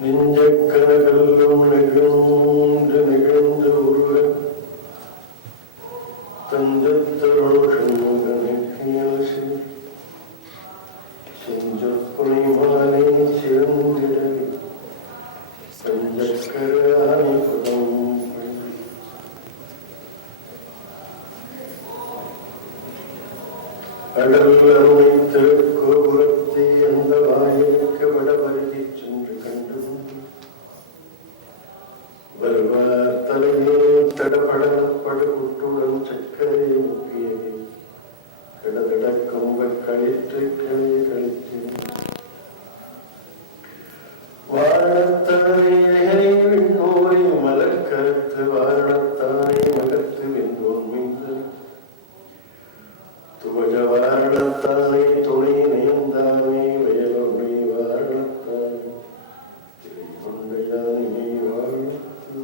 நெஞ்சக்கரகல்லும் நெகிழ்ந்து நெகிழ்ந்து ஒருவ தஞ்சத்தருஷி செஞ்சொற்புனைமானை சேர்ந்திட பஞ்சக்கராணி பதம் கடல் அருமை திருக்கோபுரத்தை அந்த வாயிலுக்கு வடவருகி சென்று கண்டு வருவார் தலையில் தடபடப்படுகுட்டுடன் சக்கரை முக்கியதை கிடதடக்கம்ப கழித்து கிளை கழித்து வாழத்தானே விண்ணோரை மலர்கருத்து வாழத்தானே மகத்து வென்றோன் மீது துவஜ வாழத்தானே துணை நேர்ந்தானே வயலொன்றை வாழத்தானே திரை கொண்டையானே வாழ்த்து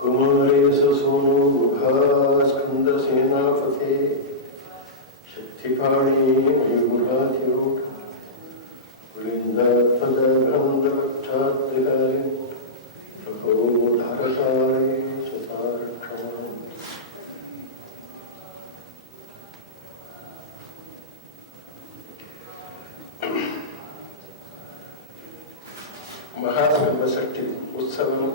குமாரேச சோனு குபாஸ்கந்த சேனாபதே சக்திபாணி மயூராதிரோட वृन्दात्मजगन्धवक्षात्रिहरि प्रभोधरसारे सतारक्षमान् महासंघशक्ति उत्सवம்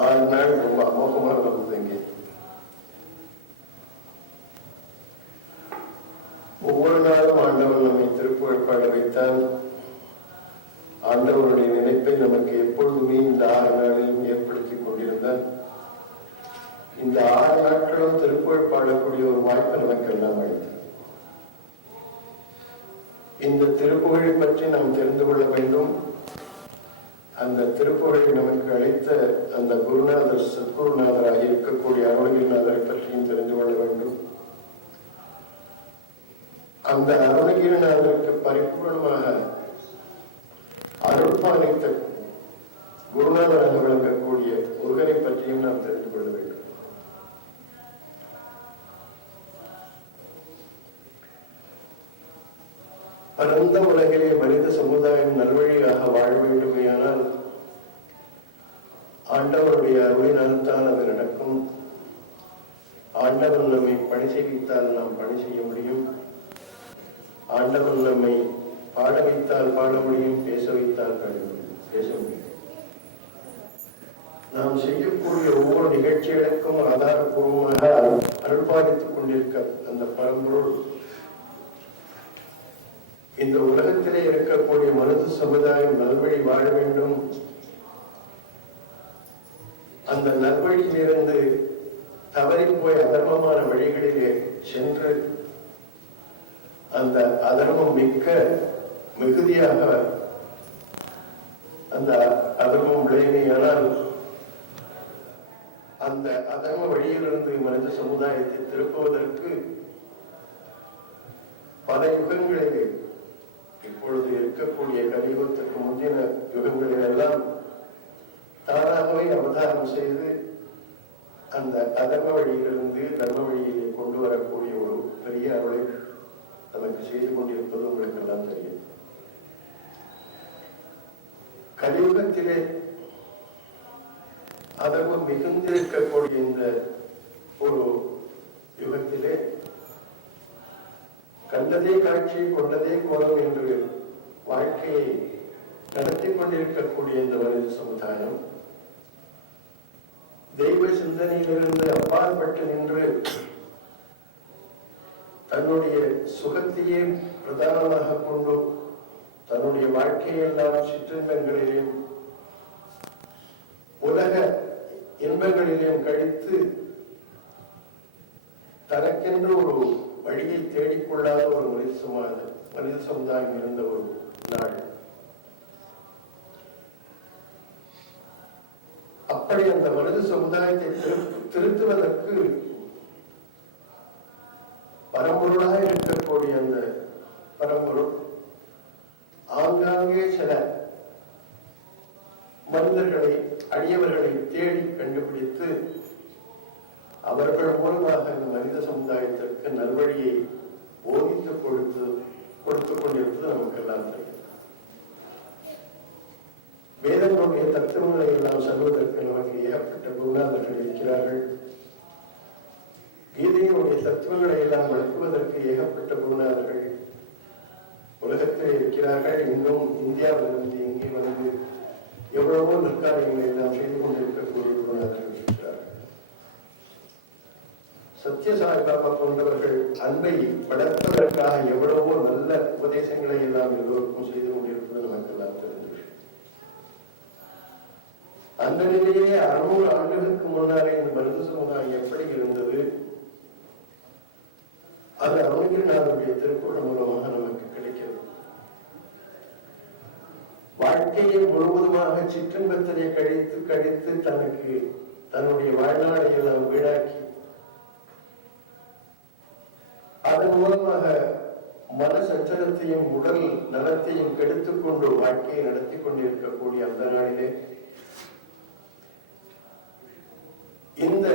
6 நாள் ரொம்ப அமோகமாக வந்ததுங்க. ஒவ்வொரு நாளும் ஆண்டவர் நம்மை திருப்புகழ் பாட வைத்தால் ஆண்டவருடைய நினைப்பை நமக்கு எப்பொழுதுமே இந்த 6 நாளிலும் ஏற்படுத்திக் கொண்டிருந்தால் இந்த 6 நாட்களும் திருப்புகழ் பாடக்கூடிய ஒரு வாய்ப்பு நமக்கு எல்லாம் அளித்தது. இந்த திருப்புகழை பற்றி நாம் தெரிந்து கொள்ள வேண்டும். அந்த திருப்புகழை நமக்கு அளித்த அந்த குருநாதர் சத்குருநாதராக இருக்கக்கூடிய அருணகிரிநாதரை பற்றியும் தெரிந்து கொள்ள வேண்டும். அந்த அருணகிரிநாதருக்கு பரிபூர்ணமாக அருள்பாலித்த குருநாதராக விளங்கக்கூடிய முருகனை பற்றியும் நாம் தெரிந்து கொள்ள வேண்டும். பரந்த உலகிலே மனித சமுதாயம் நல்வழியாக வாழ வேண்டுமையானால் ஆண்டவருடைய அருளினால் தான் அது நடக்கும். ஆண்டவன் நம்மை பணி செய்வித்தால் நாம் பணி செய்ய முடியும். ஆண்டவன் நம்மை பாட வைத்தால் பாட முடியும், பேச வைத்தால் பேச முடியும். நாம் செய்யக்கூடிய ஒவ்வொரு நிகழ்ச்சிகளுக்கும் ஆதாரபூர்வமாக அருள்பாலித்துக் கொண்டிருக்க அந்த பரம்பொருள் இந்த உலகத்திலே இருக்கக்கூடிய மனித சமுதாயம் நல்வழி வாழ வேண்டும். அந்த நல்வழியிலிருந்து தவறி போய் அதர்மமான வழிகளிலே சென்று அந்த அதர்மம் மிக்க மிகுதியாக அந்த அதர்மம் விளைமையானால் அந்த அதர்ம வழியிலிருந்து மனித சமுதாயத்தை திருப்புவதற்கு பல யுகங்களிலே இப்பொழுது இருக்கக்கூடிய கலியுகத்திற்கு முந்தின யுகங்களில் எல்லாம் தானாகவே அவதாரம் செய்து அந்த அதர்ம வழியிலிருந்து தர்ம வழியிலே கொண்டு வரக்கூடிய ஒரு பெரிய அருளை நமக்கு செய்து கொண்டிருப்பது உங்களுக்கு எல்லாம் தெரியும். கலியுகத்திலே அதர்மம் மிகுந்திருக்கக்கூடிய இந்த ஒரு யுகத்திலே கண்டதே காட்சி கொண்டதே கோலம் என்று வாழ்க்கையை நடத்தி கொண்டிருக்கக்கூடிய இந்த மனித சமுதாயம் தெய்வ சிந்தனையிலிருந்து அப்பாற்பட்டு நின்று தன்னுடைய சுகத்தையே பிரதானமாக கொண்டு தன்னுடைய வாழ்க்கையெல்லாம் சிற்றின்பங்களிலேயும் உலக இன்பங்களிலேயும் கழித்து தனக்கென்று ஒரு வழியை தேடிக்கொள்ளாத ஒரு மனித சமுதாயம் இருந்த ஒரு நாள். அப்படி அந்த மனித சமுதாயத்தை திருத்துவதற்கு பரம்பொருளாக இருக்கக்கூடிய அந்த பரம்பொருள் ஆங்காங்கே சில மனிதர்களை அடியவர்களை தேடி கண்டுபிடித்து அவர்கள் மூலமாக இந்த மனித சமுதாயத்திற்கு நல்வழியை கொடுத்துக் கொண்டிருப்பது நமக்கெல்லாம் தெரியும். வேதங்களுடைய தத்துவங்களை எல்லாம் சொல்வதற்கு நமக்கு ஏகப்பட்ட குருநாதர்கள் இருக்கிறார்கள். கீதையினுடைய தத்துவங்களை எல்லாம் விளக்குவதற்கு ஏகப்பட்ட குருநாதர்கள் உலகத்தில் இருக்கிறார்கள். இன்னும் இந்தியாவிலிருந்து இங்கே வந்து எவ்வளவோ நற்காரியங்களை எல்லாம் செய்து கொண்டிருக்கக்கூடிய குருநாதர்கள் இருக்கிறார்கள். சத்யசாய் பாபா போன்றவர்கள் அன்பை வளர்ப்பதற்காக எவ்வளவோ நல்ல உபதேசங்களை எல்லாம் எல்லோருக்கும் செய்து கொண்டிருப்பது நமக்கெல்லாம் தெரிந்த விஷயம். அந்த நிலையிலே 600 ஆண்டுகளுக்கு முன்னாலே இந்த மனித சமுதாயம் எப்படி இருந்தது, அது அருணகிரிநாதருடைய திருக்குறள் மூலமாக நமக்கு கிடைக்கிறது. வாழ்க்கையை முழுவதுமாக சிற்றின்பத்திலே கழித்து தனக்கு தன்னுடைய வாழ்நாளை எல்லாம் வீணாக்கி அதன் மூலமாக மன சஞ்சலத்தையும் உடல் நலத்தையும் கெடுத்துக் கொண்டு வாழ்க்கையை நடத்தி கொண்டிருக்கக்கூடிய அந்த நாளிலே இந்த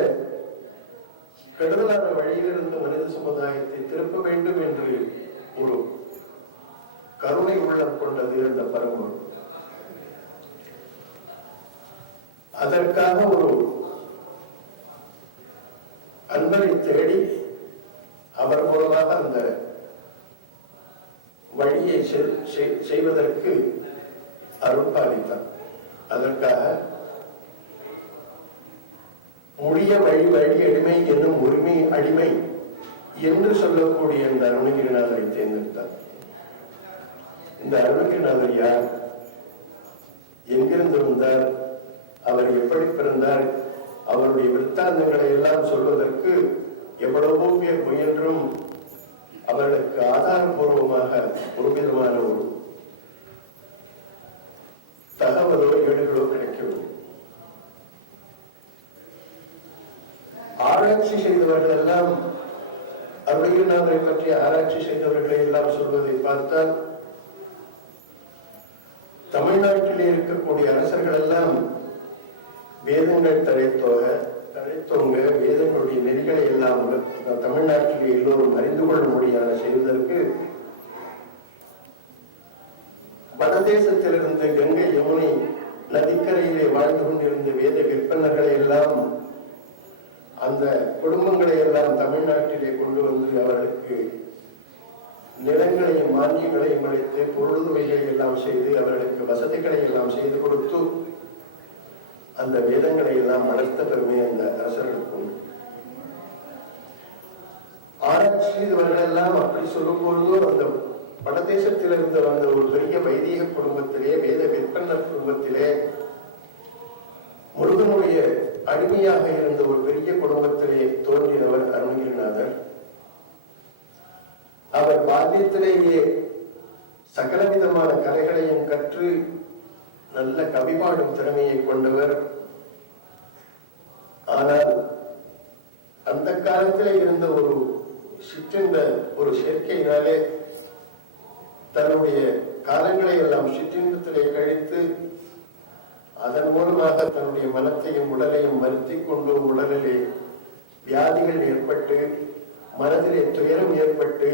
கெடுதலான வழியிலிருந்து மனித சமுதாயத்தை திருப்ப வேண்டும் என்று ஒரு கருணை உள்ளம் கொண்டது அந்த பரம்பொருள். அதற்காக ஒரு அன்பரை தேடி அவர் மூலமாக அந்த வழியை செய்வதற்கு அருள் பாலித்தார். அதற்காக முடிய வழி அடிமை என்னும் உரிமை அடிமை என்று சொல்லக்கூடிய இந்த அருணகிரிநாதரை தேர்ந்தெடுத்தார். இந்த அருணகிரிநாதர் யார், எங்கிருந்து வந்தார், அவர் எப்படி பிறந்தார், அவருடைய விற்த்தாந்தங்களை எல்லாம் சொல்வதற்கு எவ்வளவோ பேர் முயன்றும் அவர்களுக்கு ஆதாரபூர்வமாக ஒரு விதமான ஒரு தகவலோ ஏடுகளோ கிடைக்கவில்லை. ஆராய்ச்சி செய்தவர்கள் எல்லாம் அருணகிரிநாதரை பற்றி ஆராய்ச்சி செய்தவர்களை எல்லாம் சொல்வதை பார்த்தால் தமிழ்நாட்டிலே இருக்கக்கூடிய அரசர்கள் எல்லாம் வேதங்கள் தழைத்தோங்க வேதங்களுடைய நெறிகளை எல்லாம் தமிழ்நாட்டிலே எல்லோரும் அறிந்து கொள்ள முடியாத செய்வதற்கு வடதேசத்திலிருந்து கங்கை யமுனை நதிக்கரையிலே வாழ்ந்து கொண்டிருந்த வேத விற்பனர்களை எல்லாம் அந்த குடும்பங்களை எல்லாம் தமிழ்நாட்டிலே கொண்டு வந்து அவர்களுக்கு நிலங்களையும் மானியங்களையும் அளித்து பொருளுதவிகளை எல்லாம் செய்து அவர்களுக்கு வசதிகளை எல்லாம் செய்து கொடுத்து அந்த வேதங்களை எல்லாம் வளர்த்த பெருமை அந்த அரசர்களுக்கும். ஆராய்ச்சி செய்தவர்கள் எல்லாம் அப்படி சொல்லும் பொழுது அந்த வடதேசத்திலிருந்து வந்த ஒரு பெரிய வைதிக குடும்பத்திலே வேத விற்பனர் குடும்பத்திலே முருகனுடைய அடிமையாக இருந்த ஒரு பெரிய குடும்பத்திலே தோன்றியவர் அருணகிரிநாதர். அவர் பால்யத்திலேயே சகலவிதமான கலைகளையும் கற்று நல்ல கவிபாடும் திறமையை கொண்டவர். ஆனால் அந்த காலத்திலே இருந்த ஒரு சிற்றின்ப ஒரு சேர்க்கையினாலே தன்னுடைய காலங்களை எல்லாம் சிற்றின்பத்திலே கழித்து அதன் மூலமாக தன்னுடைய மனத்தையும் உடலையும் வருத்தி கொண்டு உடலிலே வியாதிகள் ஏற்பட்டு மனதிலே துயரம் ஏற்பட்டு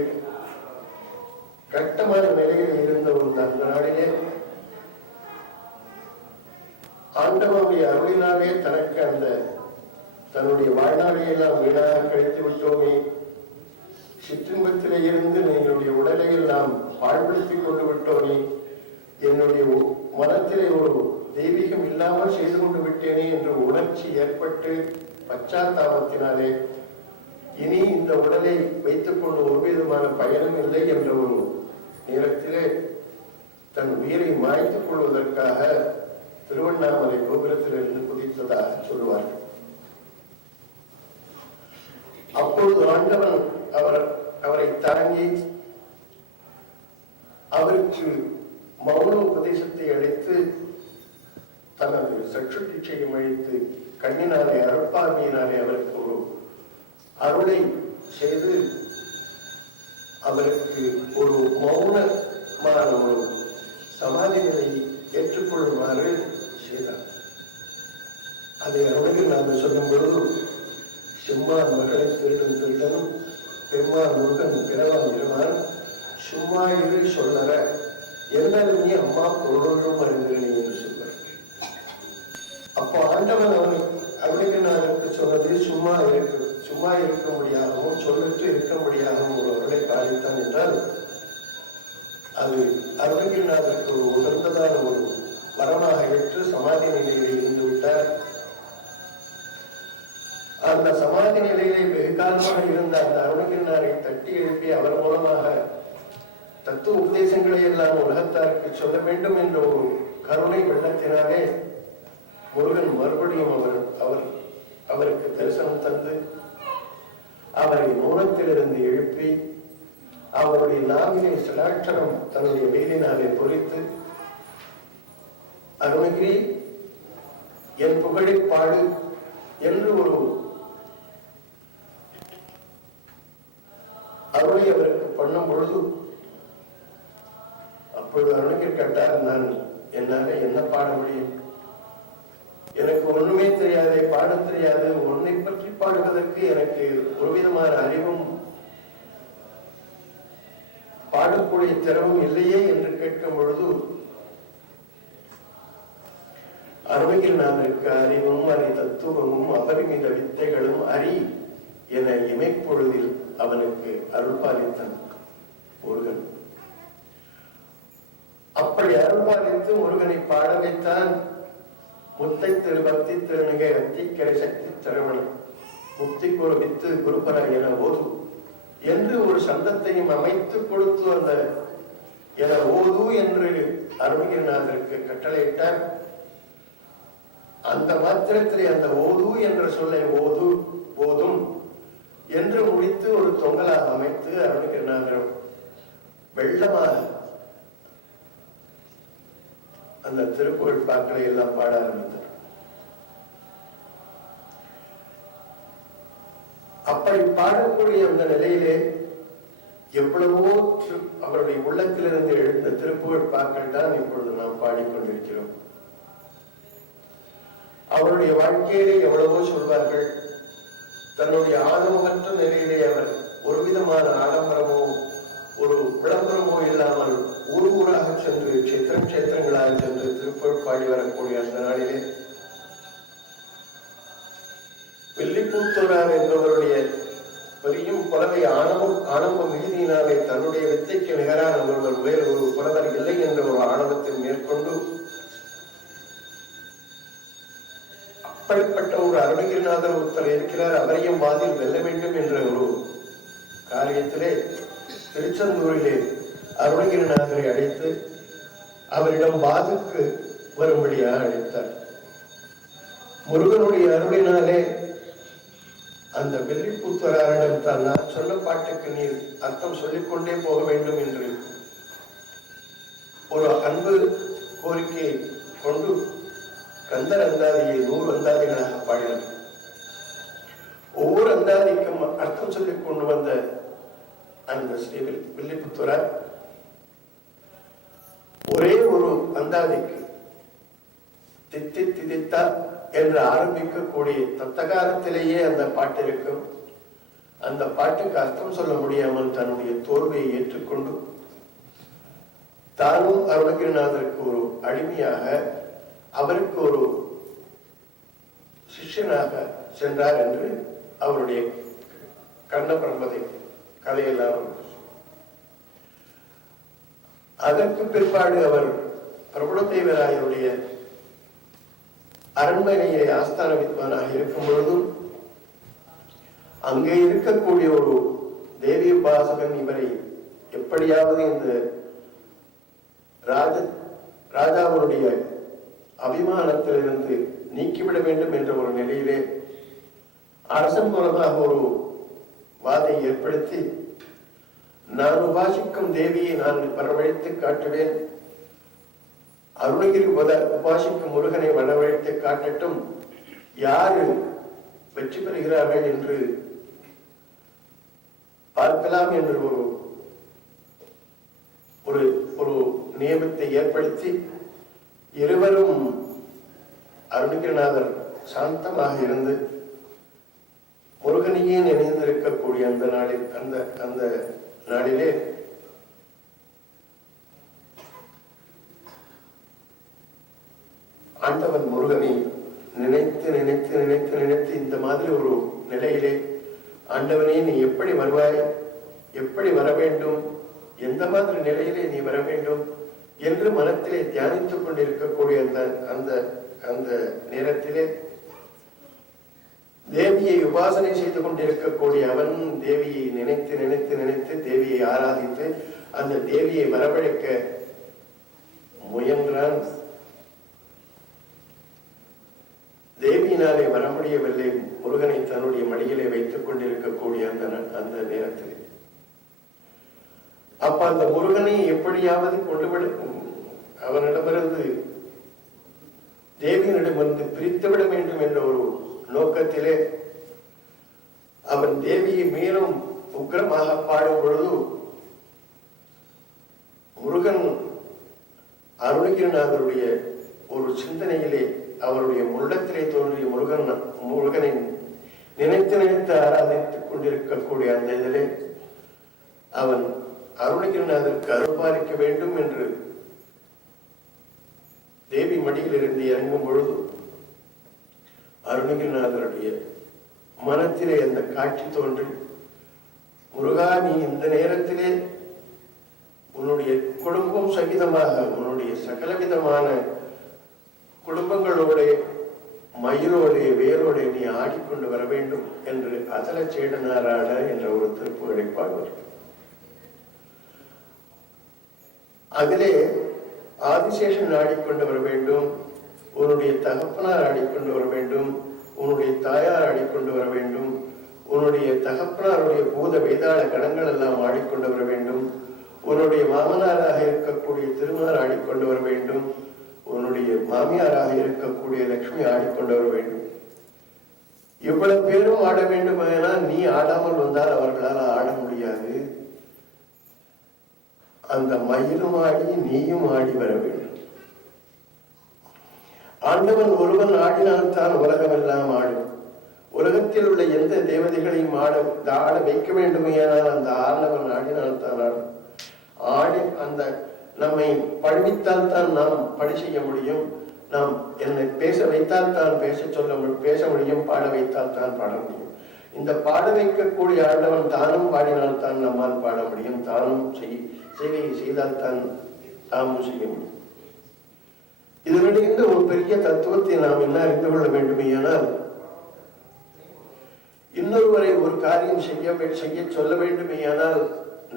கட்டமான நிலையில் இருந்த ஒரு அந்த நாளிலே ஆண்டவனுடைய அருளினாலே தனக்கு அந்த தன்னுடைய வாழ்நாளை எல்லாம் வீணாக கழித்து விட்டோமே, சிற்றின்பத்திலே இருந்து என்னுடைய உடலை எல்லாம் பாழ்படுத்திக் கொண்டு விட்டோமே, என்னுடைய மனத்திலே ஒரு தெய்வீகம் இல்லாமல் செய்து கொண்டு விட்டேனே என்ற உணர்ச்சி ஏற்பட்டு பச்சாத்தாபத்தினாலே இனி இந்த உடலை வைத்துக் கொண்டு ஒரு விதமான பயனும் இல்லை என்ற ஒரு நேரத்திலே தன் உயிரை மாய்த்துக் கொள்வதற்காக திருவண்ணாமலை கோபுரத்திலிருந்து குதித்ததாக சொல்லுவார்கள். அப்பொழுது ஆண்டவன் அவரை தாங்கி அவருக்கு மௌன உபதேசத்தை அளித்து தனது சற்றுச்சையும் அழித்து கண்ணினாலே அருட்பார்மையினாலே அவருக்கு ஒரு அருளை செய்து அவருக்கு ஒரு மௌனமான ஒரு சமாதி நிலையை ஏற்றுக்கொள்ளுமாறு செய்தார். அதை அருணகிரிநாதர் சொல்லும் பொழுது செம்மான் மகளை திருடன் பெருமாள் முருகன் பிறவான் இருவான் சும்மா இரு சொல்லற எல்லாரும் நீ அம்மா பொருளொன்றும் அறிந்தேன் என்று சொல்வார். அப்போ ஆண்டவன் அவனுக்கு நான் சொன்னது சும்மா இருக்க முடியாகவும் சொல்லிட்டு இருக்க முடியாகவும் ஒரு அவர்களை பாதித்தான் என்றால் அது அருணகிரிநாதருக்கு ஒரு உணர்ந்ததான ஒரு வரமாக ஏற்று சமாதி நிலையிலே இருந்து விட்டார். அந்த சமாதி நிலையிலே வெகு காலமாக இருந்த அந்த அருணகிரிநாதரை தட்டி எழுப்பி அவர் மூலமாக தத்துவ உபதேசங்களை எல்லாம் உலகத்தாருக்கு சொல்ல வேண்டும் என்ற ஒரு கருணை வெள்ளத்தினாலே முருகன் மறுபடியும் அவருக்கு தரிசனம் தந்து அவரை மௌனத்திலிருந்து எழுப்பி அவருடைய நாவிலே சிலாட்சரம் தன்னுடைய வேலினாலே பொறித்து அருணகிரி என் புகழை பாடு என்று ஒரு அருளை அவருக்கு பண்ணும் பொழுது அப்பொழுது அருணகிரி கேட்டார், நான் என்னால என்ன பாட முடியும்? எனக்கு ஒண்ணுமே தெரியாது, பாட தெரியாது. உன்னை பற்றி பாடுவதற்கு எனக்கு ஒரு விதமான அறிவும் பாடக்கூடிய திறமும் இல்லையே என்று கேட்கும் பொழுது அருணகிரிநாதருக்கு அறிவும் அறி தத்துவமும் அபரிமித வித்தைகளும் அறி என இமைப்பொழுதில் அவனுக்கு அருள்பாலித்தான் முருகன். அப்படி அருள்பாலித்து முருகனை பாட வைத்தான். முத்தை திரு பக்தி திருமிகை அத்திக்கரை சக்தி திருமணம் முக்திக்கு ஒரு வித்து குருபர என ஓது என்று ஒரு சந்தத்தையும் அமைத்து கொடுத்து அந்த என ஓது என்று அருணகிரிநாதருக்கு கட்டளையிட்டார். அந்த மாத்திரத்திலே அந்த ஓது என்ற சொல்லை ஓது போதும் என்று முடித்து ஒரு தொங்கலாக அமைத்து அருணகிரிநாதர் வெள்ளமாக அந்த திருப்புகழ் பாக்களை எல்லாம் பாட ஆரம்பித்தார். அப்படி பாடக்கூடிய அந்த நிலையிலே எவ்வளவோ அவருடைய உள்ளத்திலிருந்து எழுந்த திருப்புகழ் பாக்கள் தான் இப்பொழுது நாம் பாடிக்கொண்டிருக்கிறோம். அவருடைய வாழ்க்கையிலே எவ்வளவோ சொல்வார்கள். தன்னுடைய ஆணவமற்ற நிலையிலே அவர் ஒரு விதமான ஆடம்பரமோ ஒரு விளம்பரமோ இல்லாமல் ஊர் ஊராக சென்று கஷேத்திரங்களாக சென்று திருப்புகழ் பாடி வரக்கூடிய அந்த நாளிலே வெள்ளிப்பூத்தூரார் என்பவருடைய பெரியும் புலவை ஆணவ மிகுதியினாலே தன்னுடைய வித்தைக்கு நிகரான ஒருவர் வேறு ஒரு புலவர் இல்லை என்ற ஒரு ஆணவத்தை மேற்கொண்டு அப்படிப்பட்ட ஒரு அருணகிரிநாதர் ஒருத்தர் இருக்கிறார், அவரையும் வாதில் வெல்ல வேண்டும் என்ற ஒரு காரியத்திலே திருச்செந்தூரிலே அருணகிரிநாதரை அழைத்து அவரிடம் வாதுக்கு வரும்படியாக அழைத்தார். முருகனுடைய அருளினாலே அந்த வெள்ளிப்பூத்தராரிடம் தான் நான் சொன்ன பாட்டுக்கு நீர் அர்த்தம் சொல்லிக்கொண்டே போக வேண்டும் என்று ஒரு அன்பு கோரிக்கையை கொண்டு கந்தர் அந்தாதியை 100 அந்தாதிகளாக பாடினார். ஒவ்வொரு அந்தாதிக்கும் அர்த்தம் சொல்லிக் கொண்டு வந்த அந்த ஸ்ரீ வில்லிபுத்தூரார் ஒரே ஒரு அந்தாதிக்கு தித்தி திதித்தா என்று ஆரம்பிக்கக்கூடிய தத்தகாரத்திலேயே அந்த பாட்டு இருக்கும். அந்த பாட்டுக்கு அர்த்தம் சொல்ல முடியாமல் தன்னுடைய தோல்வியை ஏற்றுக்கொண்டு தானும் அருணகிரிநாதருக்கு ஒரு அடிமையாக அவருக்கு ஒரு சிஷ்யனாக சென்றார் என்று அவருடைய கண்ணபரம்பதை கதையெல்லாம். அதற்கு பிற்பாடு அவர் பிரபுடதேவராயருடைய அரண்மனையிலே ஆஸ்தான வித்வானாக இருக்கும் பொழுதும் அங்கே இருக்கக்கூடிய ஒரு தேவி உபாசகன் இவரை எப்படியாவது இந்த ராஜாவுடைய அபிமானத்திலிருந்து நீக்கிவிட வேண்டும் என்ற ஒரு நிலையிலே அரசன் மூலமாக ஒரு வாதை ஏற்படுத்தி நான் உபாசிக்கும் தேவியை நான் வரவழைத்து காட்டுவேன், அருணகிரி உபாசிக்கும் முருகனை வரவழைத்து காட்டட்டும், யாரு வெற்றி பெறுகிறார்கள் என்று பார்க்கலாம் என்று ஒரு நியமத்தை ஏற்படுத்தி இருவரும் அருணகிரிநாதர் சாந்தமாக இருந்து முருகன் முருகனையே நினைந்திருக்கக்கூடிய அந்த நாளில் அந்த நாளிலே ஆண்டவன் முருகனை நினைத்து நினைத்து நினைத்து நினைத்து இந்த மாதிரி ஒரு நிலையிலே ஆண்டவனே நீ எப்படி வருவாய், எப்படி வர வேண்டும், எந்த மாதிரி நிலையிலே நீ வர வேண்டும் என்று மனத்திலே தியானித்துக் கொண்டிருக்கக்கூடிய அந்த நேரத்திலே தேவியை உபாசனை செய்து கொண்டிருக்கக்கூடிய அவன் தேவியை நினைத்து நினைத்து நினைத்து தேவியை ஆராதித்து அந்த தேவியை வரவழைக்க முயன்றான். தேவியினாலே வர முடியவில்லை. முருகனை தன்னுடைய மடியிலே வைத்துக் கொண்டிருக்கக்கூடிய அந்த நேரத்தில் அப்ப அந்த முருகனை எப்படியாவது கொண்டுவிட அவனிடமிருந்து தேவியினிடமிருந்து பிரித்துவிட வேண்டும் என்ற ஒரு நோக்கத்திலே அவன் தேவியை மேலும் உக்கிரமாக பாடும் பொழுது முருகன் அருணகிரிநாதருடைய ஒரு சிந்தனையிலே அவருடைய உள்ளத்திலே தோன்றிய முருகனை நினைத்து நினைத்து ஆராதித்துக் கொண்டிருக்கக்கூடிய அந்த இதிலே அவன் அருணகிரிநாதருக்கு அருள்பாலிக்க வேண்டும் என்று தேவி மடியில் இருந்து இறங்கும் பொழுது அருணகிரிநாதருடைய மனத்திலே அந்த காட்சி தோன்றி, முருகா நீ இந்த நேரத்திலே உன்னுடைய குடும்பம் சகிதமாக உன்னுடைய சகலவிதமான குடும்பங்களோட மயிலோட வேரோட நீ ஆடிக்கொண்டு வர வேண்டும் என்று அதல சேடனாராட என்ற ஒரு திருப்புகளை பாடுவார். அதிலே ஆதிசேஷன் ஆடிக்கொண்டு வர வேண்டும், உன்னுடைய தகப்பனார் ஆடிக்கொண்டு வர வேண்டும், உன்னுடைய தாயார் ஆடிக்கொண்டு வர வேண்டும், உன்னுடைய தகப்பனாருடைய பூத வேதாள கணங்கள் எல்லாம் ஆடிக்கொண்டு வர வேண்டும், உன்னுடைய மாமனாராக இருக்கக்கூடிய திருமார் ஆடிக்கொண்டு வர வேண்டும், உன்னுடைய மாமியாராக இருக்கக்கூடிய லட்சுமி ஆடிக்கொண்டு வர வேண்டும். இவ்வளவு பேரும் ஆட வேண்டுமானால் நீ ஆடாமல் வந்தால் அவர்களால் ஆட முடியாது. அந்த மயிலும் ஆடி நீயும் ஆடி வர வேண்டும். ஆண்டவன் ஒருவன் ஆடினால்தான் உலகம் எல்லாம் ஆடும். உலகத்தில் உள்ள எந்த தேவதைகளையும் ஆட வைக்க வேண்டுமையானால் அந்த ஆண்டவன் ஆடினால்தான் ஆடும். ஆடி அந்த நம்மை பழித்தால் தான் நாம் பழி செய்ய முடியும். நாம் என்னை பேச வைத்தால் தான் பேச முடியும், பாட வைத்தால் தான் பாட முடியும். இந்த பாட வைக்கக்கூடிய ஆண்டவன் தானும் பாடினால் தான் நம்மால் பாட முடியும், தானும் செய்கையை செய்தால் தான் தாமும் செய்ய முடியும். இதனிடையே ஒரு பெரிய தத்துவத்தை நாம் என்ன அறிந்து கொள்ள வேண்டுமையானால், இன்னொருவரை ஒரு காரியம் செய்ய சொல்ல வேண்டுமையானால்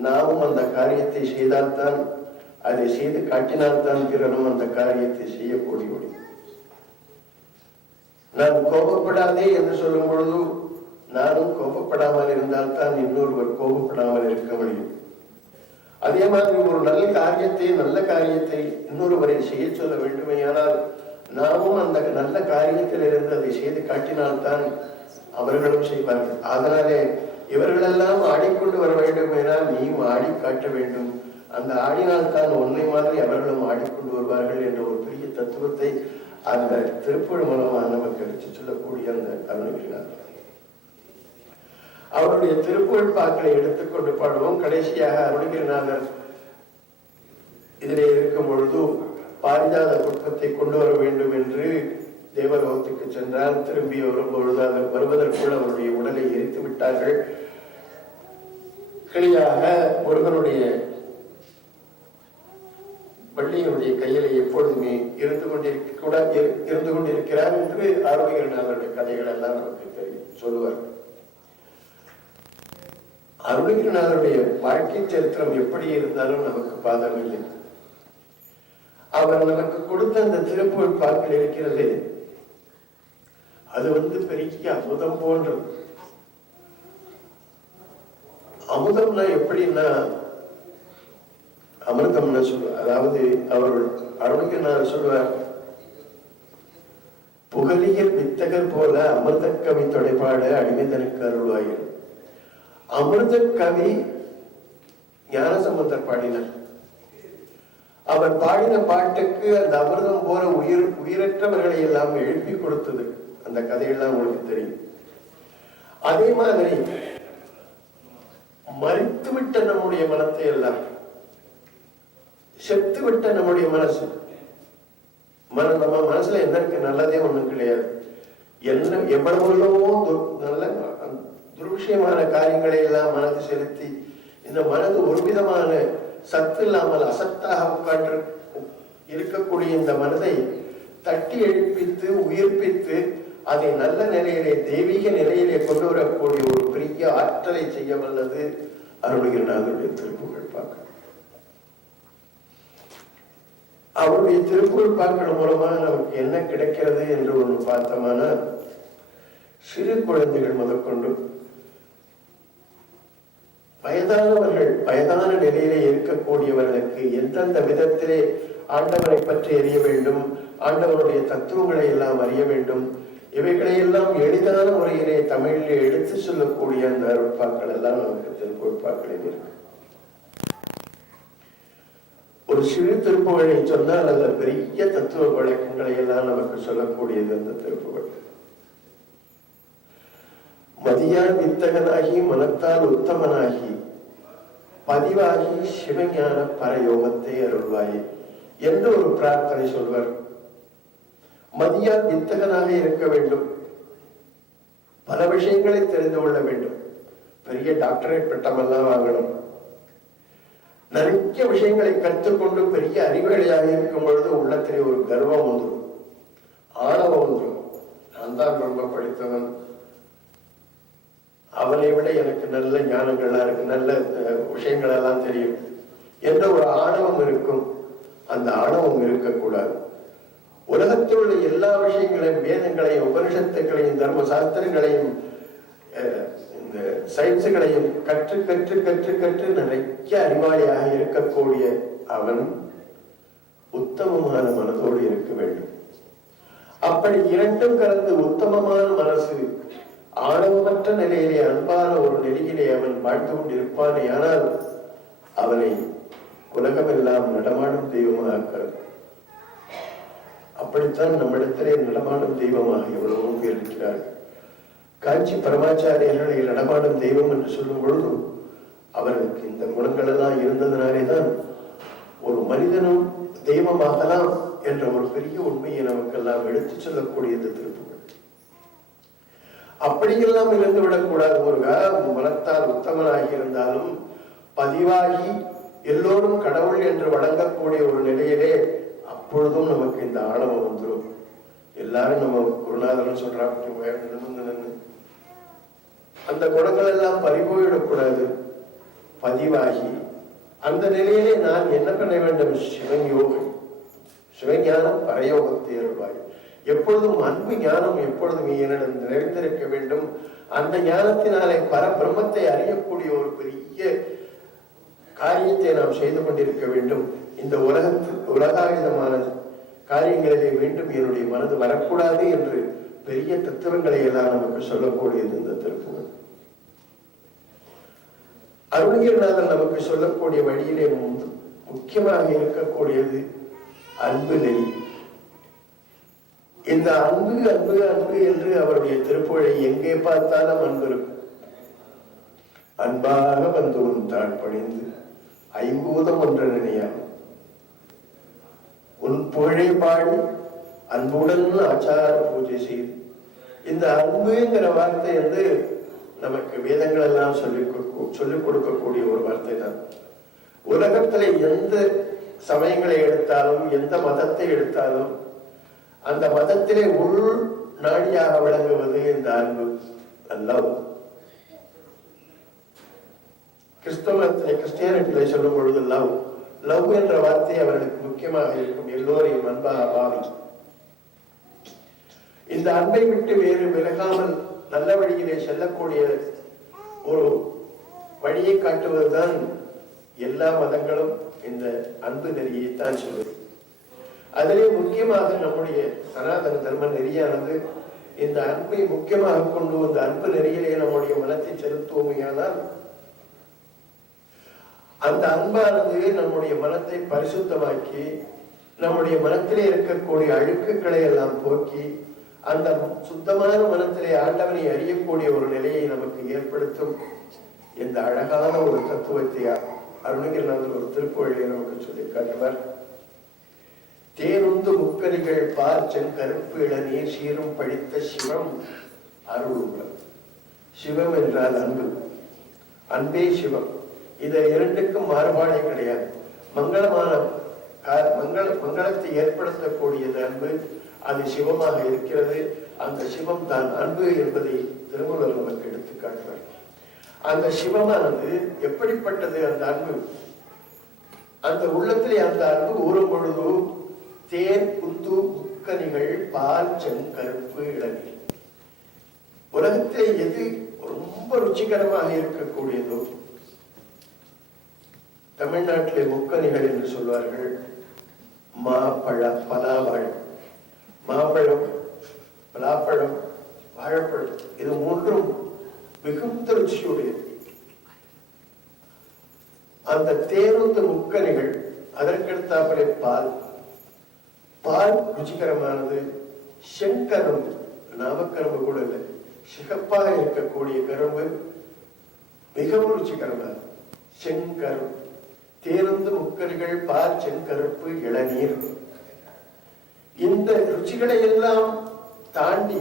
நாமும் அந்த காரியத்தை செய்தால்தான், அதை செய்து காட்டினால்தான் பிறரும் அந்த காரியத்தை செய்யக்கூடிய முடியும். நான் கோபப்படாதே என்று சொல்லும் பொழுது நானும் கோபப்படாமல் இருந்தால்தான் இன்னொருவர் கோபப்படாமல் இருக்க முடியும். அதே மாதிரி ஒரு நல்ல காரியத்தை இன்னொருவரை செய்ய சொல்ல வேண்டுமையானால் நாமும் அந்த நல்ல காரியத்தில் இருந்து அதை செய்து காட்டினால்தான் அவர்களும் செய்வார்கள். அதனாலே இவர்களெல்லாம் ஆடிக்கொண்டு வர வேண்டும் என்றால் நீயும் ஆடி காட்ட வேண்டும். அந்த ஆடினால்தான் உன்னை மாதிரி அவர்களும் ஆடிக்கொண்டு வருவார்கள் என்ற ஒரு பெரிய தத்துவத்தை அந்த திருப்புகழ் மூலமாக நமக்கு எடுத்து சொல்லக்கூடிய அந்த அருணகிரிநாதர் அவருடைய திருப்புகழ் பாக்களை எடுத்துக்கொண்டு பாடுவோம். கடைசியாக அருணகிரிநாதர் இதிலே இருக்கும் பொழுது பாரிஜாத புஷ்பத்தை கொண்டு வர வேண்டும் என்று தேவலோகத்துக்கு சென்றால் திரும்பி வரும்பொழுது வருவதற்குள் அவருடைய உடலை எரித்து விட்டார்கள். கிளியாக முருகனுடைய வள்ளியினுடைய கையிலே எப்பொழுதுமே இருந்து கொண்டிருக்கிறார் என்று அருணகிரிநாதருடைய கதைகள் எல்லாம் நமக்கு சொல்லுவார். அருணகிரிநாதருடைய வாழ்க்கை சரித்திரம் எப்படி இருந்தாலும் நமக்கு பாதம் இல்லை. அவர் நமக்கு கொடுத்த அந்த திருப்புகழ் பாக்கள் இருக்கிறது, அது பெரிய அமுதம் போன்றது. அமுதம்னா எப்படின்னா அமிர்தம்னு சொல்லுவார். அதாவது அவர்கள் அருணகிரிநாதர் சொல்லுவார், புகழியல் வித்தகர் போல அமிர்த கவி தொடைபாட அடிமைதனுக்கு அருள்வாயில். அமிர்த கவி ஞானசம்பந்தர் பாடினார். அவர் பாடின பாட்டுக்கு அந்த அமிர்தம் போல உயிரற்றவர்களை எல்லாம் எழுப்பி கொடுத்தது. அந்த கதையெல்லாம் உங்களுக்கு தெரியும். அதே மாதிரி மறித்துவிட்ட நம்முடைய மனத்தை எல்லாம், செத்து விட்ட நம்முடைய மனசு, நம்ம மனசுல என்ன இருக்கு? நல்லதே ஒண்ணும் கிடையாது. என்ன எவ்வளவோ நல்ல துர்விஷயமான காரியங்களை எல்லாம் மனது செலுத்தி இந்த மனது ஒரு விதமான சத்து இல்லாமல் அசத்தாக உட்கார்ந்து இருக்கக்கூடிய இந்த மனதை தட்டி எழுப்பித்து உயிர்ப்பித்து அதை நல்ல நிலையிலே தெய்வீக நிலையிலே கொண்டு வரக்கூடிய ஒரு பெரிய ஆற்றலை செய்ய வல்லது அருணகிரிநாதருடைய திருப்புகழ் பார்க்கணும். அவருடைய திருப்புகழ் பார்க்கணும் மூலமா நமக்கு என்ன கிடைக்கிறது என்று ஒன்று பார்த்தோம்னா, சிறு குழந்தைகள் முதற்கொண்டு வயதானவர்கள், வயதான நிலையிலே இருக்கக்கூடியவர்களுக்கு எந்தெந்த விதத்திலே ஆண்டவரை பற்றி அறிய வேண்டும், ஆண்டவருடைய தத்துவங்களை எல்லாம் அறிய வேண்டும், இவைகளை எல்லாம் எளிதான முறையிலே தமிழிலே எடுத்து சொல்லக்கூடிய அந்த அருட்பாக்கள் எல்லாம் நமக்கு திருப்புகழ்பாக்களில் இருக்கு. ஒரு சிறு திருப்புகழை சொன்னால் அந்த பெரிய தத்துவ வழக்கங்களை எல்லாம் நமக்கு சொல்லக்கூடியது அந்த திருப்புகழ். மதியால் வித்தகனாகி மனத்தால் உத்தமனாகி பதிவாகி சிவஞான பரயோகத்தை அருள்வாயே என்று ஒரு பிரார்த்தனை சொல்வர். மதியால் வித்தகனாக இருக்க வேண்டும், பல விஷயங்களை தெரிந்து கொள்ள வேண்டும், பெரிய டாக்டரேட் பட்டமெல்லாம் வாங்கணும், நிறைய விஷயங்களை கற்றுக்கொண்டு பெரிய அறிவாளியாக இருக்கும் பொழுது உள்ளத்திலே ஒரு கர்வம் வந்துடும், ஆணவம் வந்துடும். நான் தான் ரொம்ப படித்தவன், அவனை விட எனக்கு நல்ல ஞானங்களா இருக்கு, நல்ல விஷயங்கள் எல்லாம் தெரியும் என்ற ஒரு ஆணவம் இருக்கும். அந்த ஆணவம் இருக்கக்கூடாது. உலகத்தில் உள்ள எல்லா விஷயங்களையும், வேதங்களையும் உபனிஷத்துக்களையும் தர்ம சாஸ்திரங்களையும் இந்த சயின்ஸுகளையும் கற்று கற்று கற்று கற்று நிறைய அறிவாளியாக இருக்கக்கூடிய அவன் உத்தமமான மனதோடு இருக்க வேண்டும். அப்படி இரண்டும் கலந்து உத்தமமான மனசு ஆணவமற்ற நிலையிலே அன்பான ஒரு நெறியிலே அவன் வாழ்ந்து கொண்டிருப்பானே, ஆனால் அவனை உலகமெல்லாம் நடமாடும் தெய்வமாக, அப்படித்தான் நம்மிடத்திலே நடமாடும் தெய்வமாக எவ்வளவோ பேர் இருக்கிறார்கள். காஞ்சி பரமாச்சாரியர்களை நடமாடும் தெய்வம் என்று சொல்லும் பொழுது அவர்களுக்கு இந்த குணங்கள் எல்லாம் இருந்ததுனாலேதான் ஒரு மனிதனும் தெய்வமாகலாம் என்ற ஒரு பெரிய உண்மையை நமக்கெல்லாம் எடுத்து சொல்லக்கூடியது திருப்புகழ். அப்படியெல்லாம் இருந்து விடக்கூடாது. ஒரு மனத்தால் உத்தமனாகி இருந்தாலும் பதிவாகி எல்லோரும் கடவுள் என்று வழங்கக்கூடிய ஒரு நிலையிலே அப்பொழுதும் நமக்கு இந்த ஆணவம் வந்துடும். எல்லாரும் நம்ம குருநாதன் சொல்றா, அந்த குணங்கள் எல்லாம் பறிபோயிடக்கூடாது. பதிவாகி அந்த நிலையிலே நான் என்ன பண்ண வேண்டும்? சிவயோகம், சிவஞானம் பரயோகத்தை அருள்வாய். எப்பொழுதும் அன்பு ஞானம் எப்பொழுதும் என்னிடம் நிறைந்திருக்க வேண்டும். அந்த ஞானத்தினாலே பரபிரம்மத்தை அறியக்கூடிய ஒரு பெரிய காரியத்தை நாம் செய்து கொண்டிருக்க வேண்டும். இந்த உலகாயுதமான காரியங்களிலே மீண்டும் என்னுடைய மனது வரக்கூடாது என்று பெரிய தத்துவங்களை எல்லாம் நமக்கு சொல்லக்கூடியது இந்த திருப்புகழ். அருணகிரிநாதன் நமக்கு சொல்லக்கூடிய வழியிலே முக்கியமாக இருக்கக்கூடியது அன்பு நெறி. இந்த அன்பு அன்பு அன்பு என்று அவருடைய திருப்புகழை எங்கே பார்த்தாலும் அன்பு இருக்கும். அன்பாக வந்து உன் தாழ் பணிந்து ஐம்பூதம் ஒன்று நினையாம் உன் புகழை பாடி அன்புடன் ஆச்சார பூஜை செய்து. இந்த அன்புங்கிற வார்த்தை வந்து நமக்கு வேதங்கள் எல்லாம் சொல்லிக் கொடுக்கக்கூடிய ஒரு வார்த்தை தான். உலகத்துல எந்த சமயங்களை எடுத்தாலும், எந்த மதத்தை எடுத்தாலும், அந்த மதத்திலே உள் நாடியாக விளங்குவது இந்த அன்பு, லவ். கிறிஸ்டியானிட்டியில சொல்லும் பொழுது லவ், லவ் என்ற வார்த்தை அவர்களுக்கு முக்கியமாக இருக்கும். எல்லோரையும் அன்பாக பாவி. இந்த அன்பை விட்டு வேறு விலகாமல் நல்ல வழியிலே செல்லக்கூடிய ஒரு வழியை காட்டுவதுதான் எல்லா மதங்களும் இந்த அன்பு நெறியைத்தான் சொல்வது. அதிலே முக்கியமாக நம்முடைய சனாதன தர்ம நெறியானது இந்த அன்பை முக்கியமாக கொண்டு அந்த அன்பு நெறியிலே நம்முடைய மனத்தை செலுத்துவோமையானால் அந்த அன்பானது நம்முடைய மனத்தை பரிசுத்தமாக்கி நம்முடைய மனத்திலே இருக்கக்கூடிய அழுக்குகளை எல்லாம் போக்கி அந்த சுத்தமான மனத்திலே ஆண்டவனை அறியக்கூடிய ஒரு நிலையை நமக்கு ஏற்படுத்தும் இந்த அழகான ஒரு தத்துவத்தை அருணகிரிநாதர் ஒரு திருக்கோயிலை நமக்கு சொல்லி காட்டுவார். தேனுந்து முக்கரிகள் பார் செங்கருப்பு இளநீர் சீரும் படித்த சிவம் அருள். சிவம் என்றால் அன்பு, அன்பே சிவம். இதை இரண்டுக்கும் மாறுபாடே கிடையாது. மங்களமான மங்களத்தை ஏற்படுத்தக்கூடியது அன்பு, அது சிவமாக இருக்கிறது. அந்த சிவம் தான் அன்பு என்பதை திருமூலர் நமக்கு எடுத்து காட்டுவார். அந்த சிவமானது எப்படிப்பட்டது? அந்த அன்பு, அந்த உள்ளத்திலே அந்த அன்பு ஊறும் பொழுது தேன் குந்து முக்கனிகள் பால் செங்கருப்பு இளநீர். உலகத்திலே எது ரொம்ப ருச்சிகரமாக இருக்கக்கூடியதோ, தமிழ்நாட்டிலே முக்கனிகள் என்று சொல்வார்கள். பலாவாழை, மாம்பழம், பலாப்பழம், வாழைப்பழம், இது மூன்றும் மிகுந்த ருச்சியுடையது. அந்த தேனுந்த முக்கனிகள், அதற்கடுத்தாப்பலே பால், பால் ருச்சிகரமானது. செங்கரும்பு, நாமக்கரும்பு கூட இல்லை, சிகப்பாக இருக்கக்கூடிய கரும்பு மிகவும் ருச்சிகரமானது. செங்கரும்பு, தேனுந்து முக்கனிகள் பால் செங்கருப்பு இளநீர். இந்த ருச்சிகளை எல்லாம் தாண்டி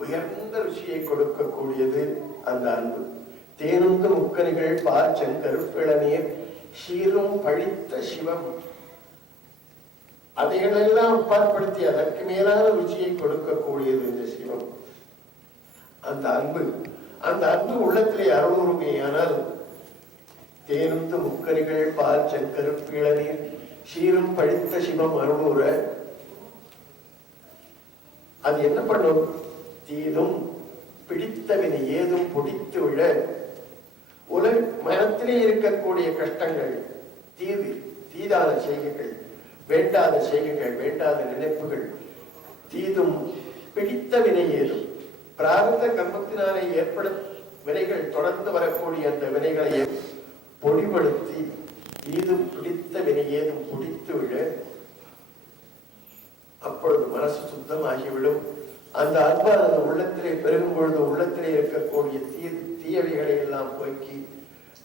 உயர்ந்த ருச்சியை கொடுக்கக்கூடியது அந்த அன்பு. தேனுந்து முக்கனிகள் பால் செங்கருப்பு இளநீர் சீரும் பழித்த சிவம். அதைகளெல்லாம் அப்பாற்படுத்தி அதற்கு மேலான ருச்சியை கொடுக்கக்கூடியது இந்த சிவம், அந்த அன்பு. அந்த அன்பு உள்ளத்திலே அருளுமையானால் தேனுந்து முக்கனிகள் பால் செங்கருப்பு இளநீர் சீரும் பழித்த சிவம் அருளுற அது என்ன பண்ணும்? தீதும் பிடித்தவினை ஏதும் பிடித்து விழ. மனத்திலே இருக்கக்கூடிய கஷ்டங்கள், தீதான செய்கைகள், வேண்டாத செய்கைகள், வேண்டாத நினைப்புகள், தீதும் பிடித்த வினை ஏதும், பிராரத்த கர்மத்தினாலே ஏற்படும் வினைகள், தொடர்ந்து வரக்கூடிய அந்த வினைகளை பொடிபடுத்தி தீதும் பிடித்த வினை ஏதும் பிடித்து விழ. அப்பொழுது மனசு சுத்தமாகிவிடும். அந்த அன்பானது உள்ளத்திலே பெருகும் பொழுது உள்ளத்திலே இருக்கக்கூடிய தீயவைகளை எல்லாம் போக்கி,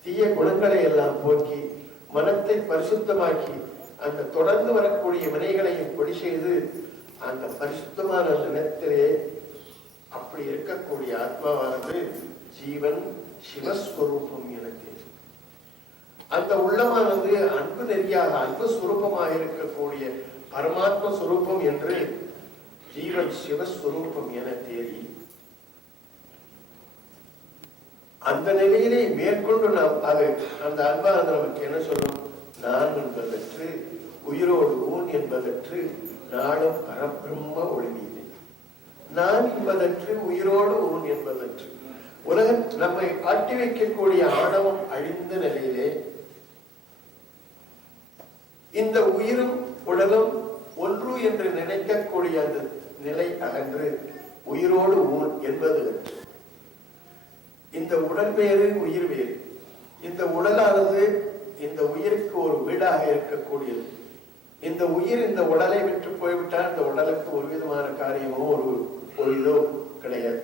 தீய குணங்களை எல்லாம் போக்கி, மனத்தை பரிசுத்தமாக்கி, அந்த தொடர்ந்து வரக்கூடிய வினைகளையும் பொடி செய்து அந்த பரிசுத்தமான நிலத்திலே அப்படி இருக்கக்கூடிய ஆத்மாவானது ஜீவன் சிவஸ்வரூபம் எனக்கு. அந்த உள்ளமானது அன்பு நெறியாக, அன்பு சுரூபமாக இருக்கக்கூடிய பரமாத்ம சுரூபம் என்று ஜீவன் சிவஸ்வரூபம் என தேடி அந்த நிலையிலே மேற்கொண்டு நாம் அது அந்த அன்பானது நமக்கு என்ன சொல்லும்? நான் என்பதற்று உயிரோடு ஊன் என்பதற்று நாளும் பரபிரம்ம ஒளிவீது. நான் என்பதற்று உயிரோடு ஊன் என்பதற்று உலக நம்மை காட்டி வைக்கக்கூடிய ஆணவம் அழிந்த நிலையிலே இந்த உயிரும் உடலும் ஒன்று என்று நினைக்கக்கூடிய அந்த நிலை அகன்று உயிரோடு ஊன் என்பது அன்று. இந்த உடல் வேறு உயிர் வேறு. இந்த உடலானது இந்த உயிருக்கு ஒரு வீடாக இருக்கக்கூடியது. இந்த உயிர் இந்த உடலை விட்டு போய்விட்டால் இந்த உடலுக்கு ஒரு விதமான காரியமோ ஒரு இதோ கிடையாது.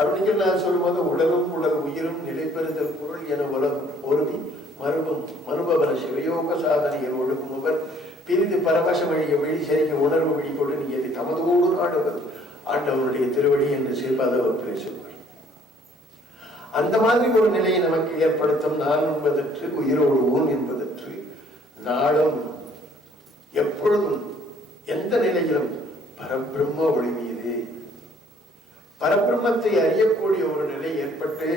அப்படின்னு நான் சொல்லும்போது உடலும் உடல் உயிரும் நிலை பெறுதல் பொருள் என உலகம் ஒருவி மறுபவன சிவயோக சாதனையில் ஒழுகுமுவர் பிரிது பரவச வழியை வழி சரிக்க உணர்வு வழிகொண்டு நீ எதை தமதோடு நாடுவது ஆண்டவனுடைய திருவடி என்று சிறுபாதவர்களை சொல்வார். அந்த மாதிரி ஒரு நிலையை நமக்கு ஏற்படுத்தும். நான் என்பதற்று உயிரோடு ஊன் என்பதற்று நாளும் எப்பொழுதும் எந்த நிலையிலும் பரபிரம்ம ஒளி மீது பரபிரம்மத்தை அறியக்கூடிய ஒரு நிலை ஏற்பட்டு,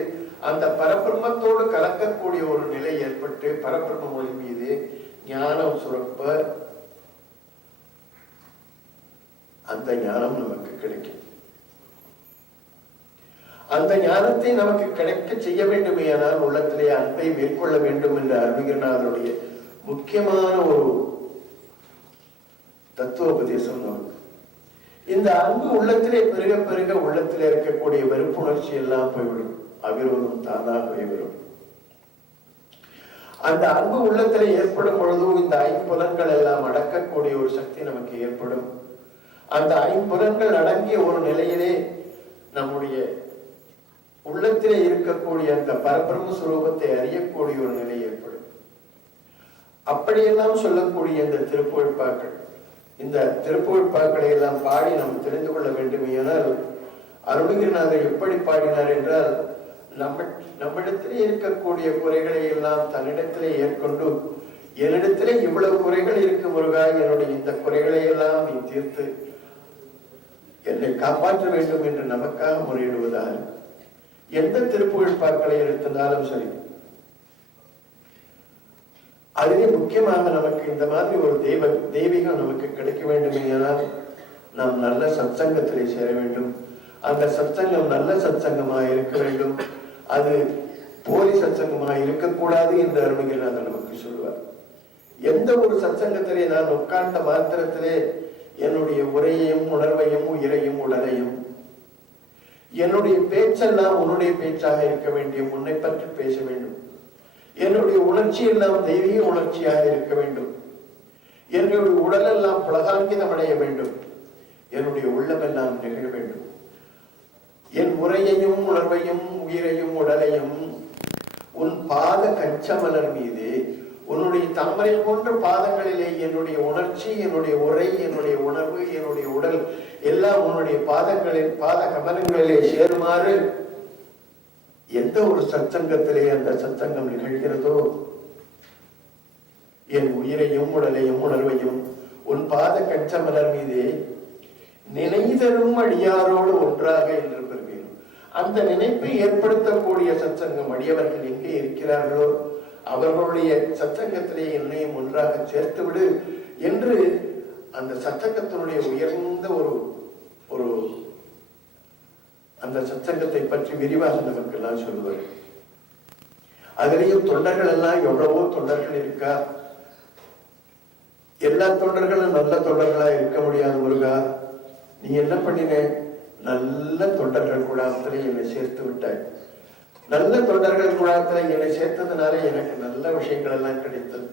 அந்த பரபிரம்மத்தோடு கலக்கக்கூடிய ஒரு நிலை ஏற்பட்டு, பரபிரம்ம ஒளி மீது ஞானம் சுரப்ப அந்த ஞானம் நமக்கு கிடைக்கும். அந்த ஞானத்தை நமக்கு கிடைக்க செய்ய வேண்டுமே ஆனால் உள்ளத்திலே அன்பை மேற்கொள்ள வேண்டும் என்ற அருணகிரிநாதருடைய முக்கியமான ஒரு தத்துவோபதேசம் நமக்கு. இந்த அன்பு உள்ளத்திலே பெருக பெருக உள்ளத்திலே இருக்கக்கூடிய வெறுப்புணர்ச்சி எல்லாம் போய்விடும், அவிரோதம் தானாகவே வரும். அந்த அன்பு உள்ளத்திலே ஏற்படும் பொழுதும் இந்த ஐம்புலன்கள் எல்லாம் அடக்கக்கூடிய ஒரு சக்தி நமக்கு ஏற்படும். அந்த ஐம்புலன்கள் அடங்கிய ஒரு நிலையிலே நம்முடைய உள்ளத்திலே இருக்கக்கூடிய அந்த பரபிரம்ம சுரூபத்தை அறியக்கூடிய ஒரு நிலை ஏற்படும். அப்படியெல்லாம் சொல்லக்கூடிய இந்த திருப்புகழ்பாக்கள், இந்த திருப்புகழ்பாக்களை எல்லாம் பாடி நாம் தெரிந்து கொள்ள வேண்டும். ஏனால் அருணகிரிநாதர் எப்படி பாடினார் என்றால், நம்மிடத்திலே இருக்கக்கூடிய குறைகளை எல்லாம் தன்னிடத்திலே ஏற்கொண்டு, என்னிடத்திலே இவ்வளவு குறைகள் இருக்கு முருகா, என்னுடைய இந்த குறைகளை எல்லாம் நீ தீர்த்து என்னை காப்பாற்ற வேண்டும் என்று நமக்காக முறையிடுவதால் எந்த திருப்புகழ்பாக்களை எடுத்திருந்தாலும் சரி, அதிலே முக்கியமாக நமக்கு இந்த மாதிரி ஒரு தெய்வீகம் நமக்கு கிடைக்க வேண்டும் என்றால் நாம் நல்ல சத்சங்கத்திலே சேர வேண்டும். அந்த சத்சங்கம் நல்ல சத்சங்கமாக இருக்க வேண்டும். அது போலி சத்சங்கமாக இருக்கக்கூடாது என்று அருணகிரிநாதர் நமக்கு சொல்லுவார். எந்த ஒரு சத்சங்கத்திலே நான் உட்கார்ந்த மாத்திரத்திலே என்னுடைய உரையையும் உணர்வையும் உயிரையும் உடலையும், என்னுடைய பேச்செல்லாம் உன்னுடைய பேச்சாக இருக்க வேண்டும், உன்னை பற்றி பேச வேண்டும். என்னுடைய உணர்ச்சி எல்லாம் தெய்வீக உணர்ச்சியாக இருக்க வேண்டும். என்னுடைய உடல் எல்லாம் புலகாங்கிதம் அடைய வேண்டும். என்னுடைய உள்ளம் எல்லாம் நிகழ வேண்டும். என் உரையையும் உணர்வையும் உயிரையும் உடலையும் உன் பாத கச்சமலர் மீது, உன்னுடைய தாமரை போன்ற பாதங்களிலே என்னுடைய உணர்ச்சி, என்னுடைய உரை, என்னுடைய உணர்வு, என்னுடைய உடல் எல்லாம் உன்னுடைய பாத கமலங்களிலே சேருமாறு எந்த ஒரு சத்சங்கத்திலே அந்த சத்சங்கம் நிகழ்கிறதோ, என் உயிரையும் உடலையும் உணர்வையும் உன் பாத கச்சமலர் மீதே நினைதரும் அடியாரோடு ஒன்றாக என்று பெறுகிறோம். அந்த நினைப்பை ஏற்படுத்தக்கூடிய சத்சங்கம் அடியவர்கள் எங்கே இருக்கிறார்களோ அவர்களுடைய சத்சங்கத்திலே என்னையும் ஒன்றாக சேர்த்து விடு என்று அந்த சத்சங்கத்தினுடைய உயர்ந்த ஒரு அந்த சத்சங்கத்தை பற்றி விரிவாக நமக்கு எல்லாம் சொல்லுவார். அதிலேயும் தொண்டர்கள் எல்லாம் எவ்வளவோ தொண்டர்கள் இருக்கா. எல்லா தொண்டர்களும் நல்ல தொண்டர்களா இருக்க முடியாது முருகா. நீ என்ன பண்ணின? நல்ல தொண்டர்கள் கூடாரத்திலே என்னை சேர்த்து விட்டாய். நல்ல தொண்டர்கள் கூடாரத்திலே என்னை சேர்த்ததுனால எனக்கு நல்ல விஷயங்கள் எல்லாம் கிடைத்தது.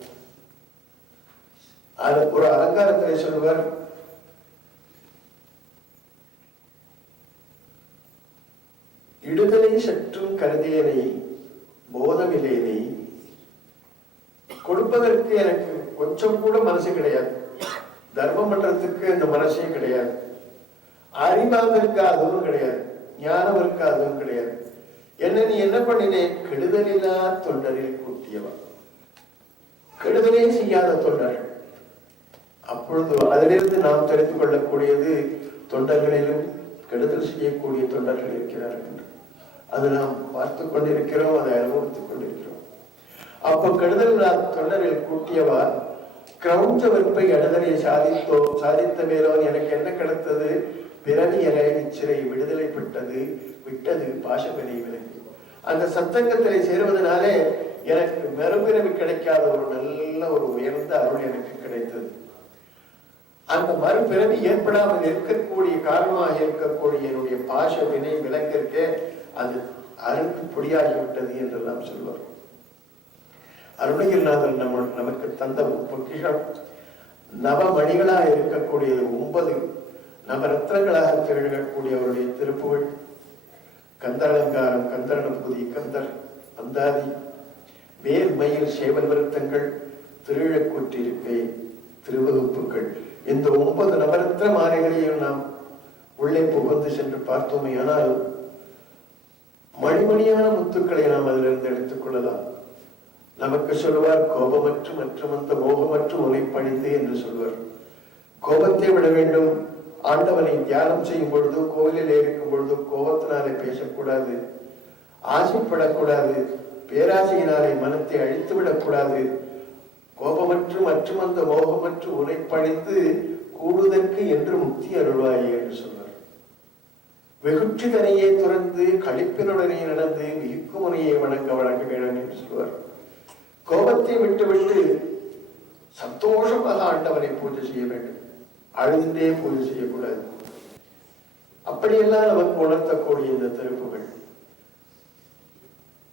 அது ஒரு அலங்காரத்திலே சொல்லுவார், இடுதலை சற்றும் கருதியனை போதமில்லையனை கொடுப்பதற்கு எனக்கு கொஞ்சம் கூட மனசு கிடையாது. தர்மம் பண்றதுக்கு இந்த மனசே கிடையாது. அறிவாதற்கு அதுவும் கிடையாது. ஞானம் இருக்க அதுவும் கிடையாது. என்ன நீ என்ன பண்ணினேன்? கெடுதலில்லா தொண்டரில் கூட்டியவா. கெடுதலே செய்யாத தொண்டர்கள். அப்பொழுது அதிலிருந்து நாம் தெரிந்து கொள்ளக்கூடியது, தொண்டர்களிலும் கெடுதல் செய்யக்கூடிய தொண்டர்கள் இருக்கிறார்கள். அது நாம் பார்த்து கொண்டிருக்கிறோம், அதை அனுபவித்துக் கொண்டிருக்கிறோம். அப்ப கெடுதல் தொண்டரில் கூட்டியவா கிரௌஞ்ச வெறுப்பை அடுதலை சாதித்த மேலவன் எனக்கு என்ன கிடைத்தது? பிறவி என இச்சிறை விடுதலை விட்டது பாசவினை விலகி. அந்த சத்தங்கத்திலே சேருவதனாலே எனக்கு மறுபிறவி கிடைக்காத ஒரு நல்ல ஒரு உயர்ந்த அருள் எனக்கு கிடைத்தது. அந்த மறுபிறவி ஏற்படாமல் இருக்கக்கூடிய காரணமாக இருக்கக்கூடிய என்னுடைய பாச வினை விலங்கிற்க அது அறுத்து பொடியாகிவிட்டது என்றெல்லாம் சொல்வார். அருணகிரிநாதர் நமக்கு தந்த பொக்கிஷம் நவமணிகளாக இருக்கக்கூடிய 9 நவரத்னங்களாக திகழக்கூடிய அவருடைய திருப்புகழ், கந்தரலங்காரம், கந்தரணபூதி, கந்தர், அந்தாதி, வேல், மயில், சேவல் விருத்தங்கள், திருழக்கூற்றிருக்கை, திருவகுப்புகள், இந்த 9 நவரத்ன மாலைகளையும் நாம் உள்ளே புகுந்து சென்று பார்த்தோமே ஆனால் மணிமணியான முத்துக்களை நாம் அதிலிருந்து எடுத்துக் கொள்ளலாம். நமக்கு சொல்லுவார், கோபமற்று மற்றும் அந்த மோகமற்று உனைப்பணிந்து என்று சொல்வார். கோபத்தை விட வேண்டும். ஆண்டவனை தியானம் செய்யும் பொழுது, கோவிலில் இருக்கும் பொழுது கோபத்தினாலே பேசக்கூடாது, ஆசைப்படக்கூடாது, பேராசையினாலே மனத்தை அழித்து விடக்கூடாது. கோபமற்று மற்றும் அந்த மோகமற்று உனைப்பணிந்து கூடுதற்கு என்று முக்தி அருள்வாயே என்று சொல்வார். வெகுற்றி தனையே துறந்து களிப்பினுடனே நடந்து வியுக்குமுனையை வணங்க வேண்டும் என்று சொல்வார். கோபத்தை விட்டுவிட்டு சந்தோஷமாக ஆண்டவனை பூஜை செய்ய வேண்டும். அழுந்தே பூஜை செய்யக்கூடாது. அப்படியெல்லாம் நமக்கு உணர்த்தக்கூடிய இந்த திருப்புகள்.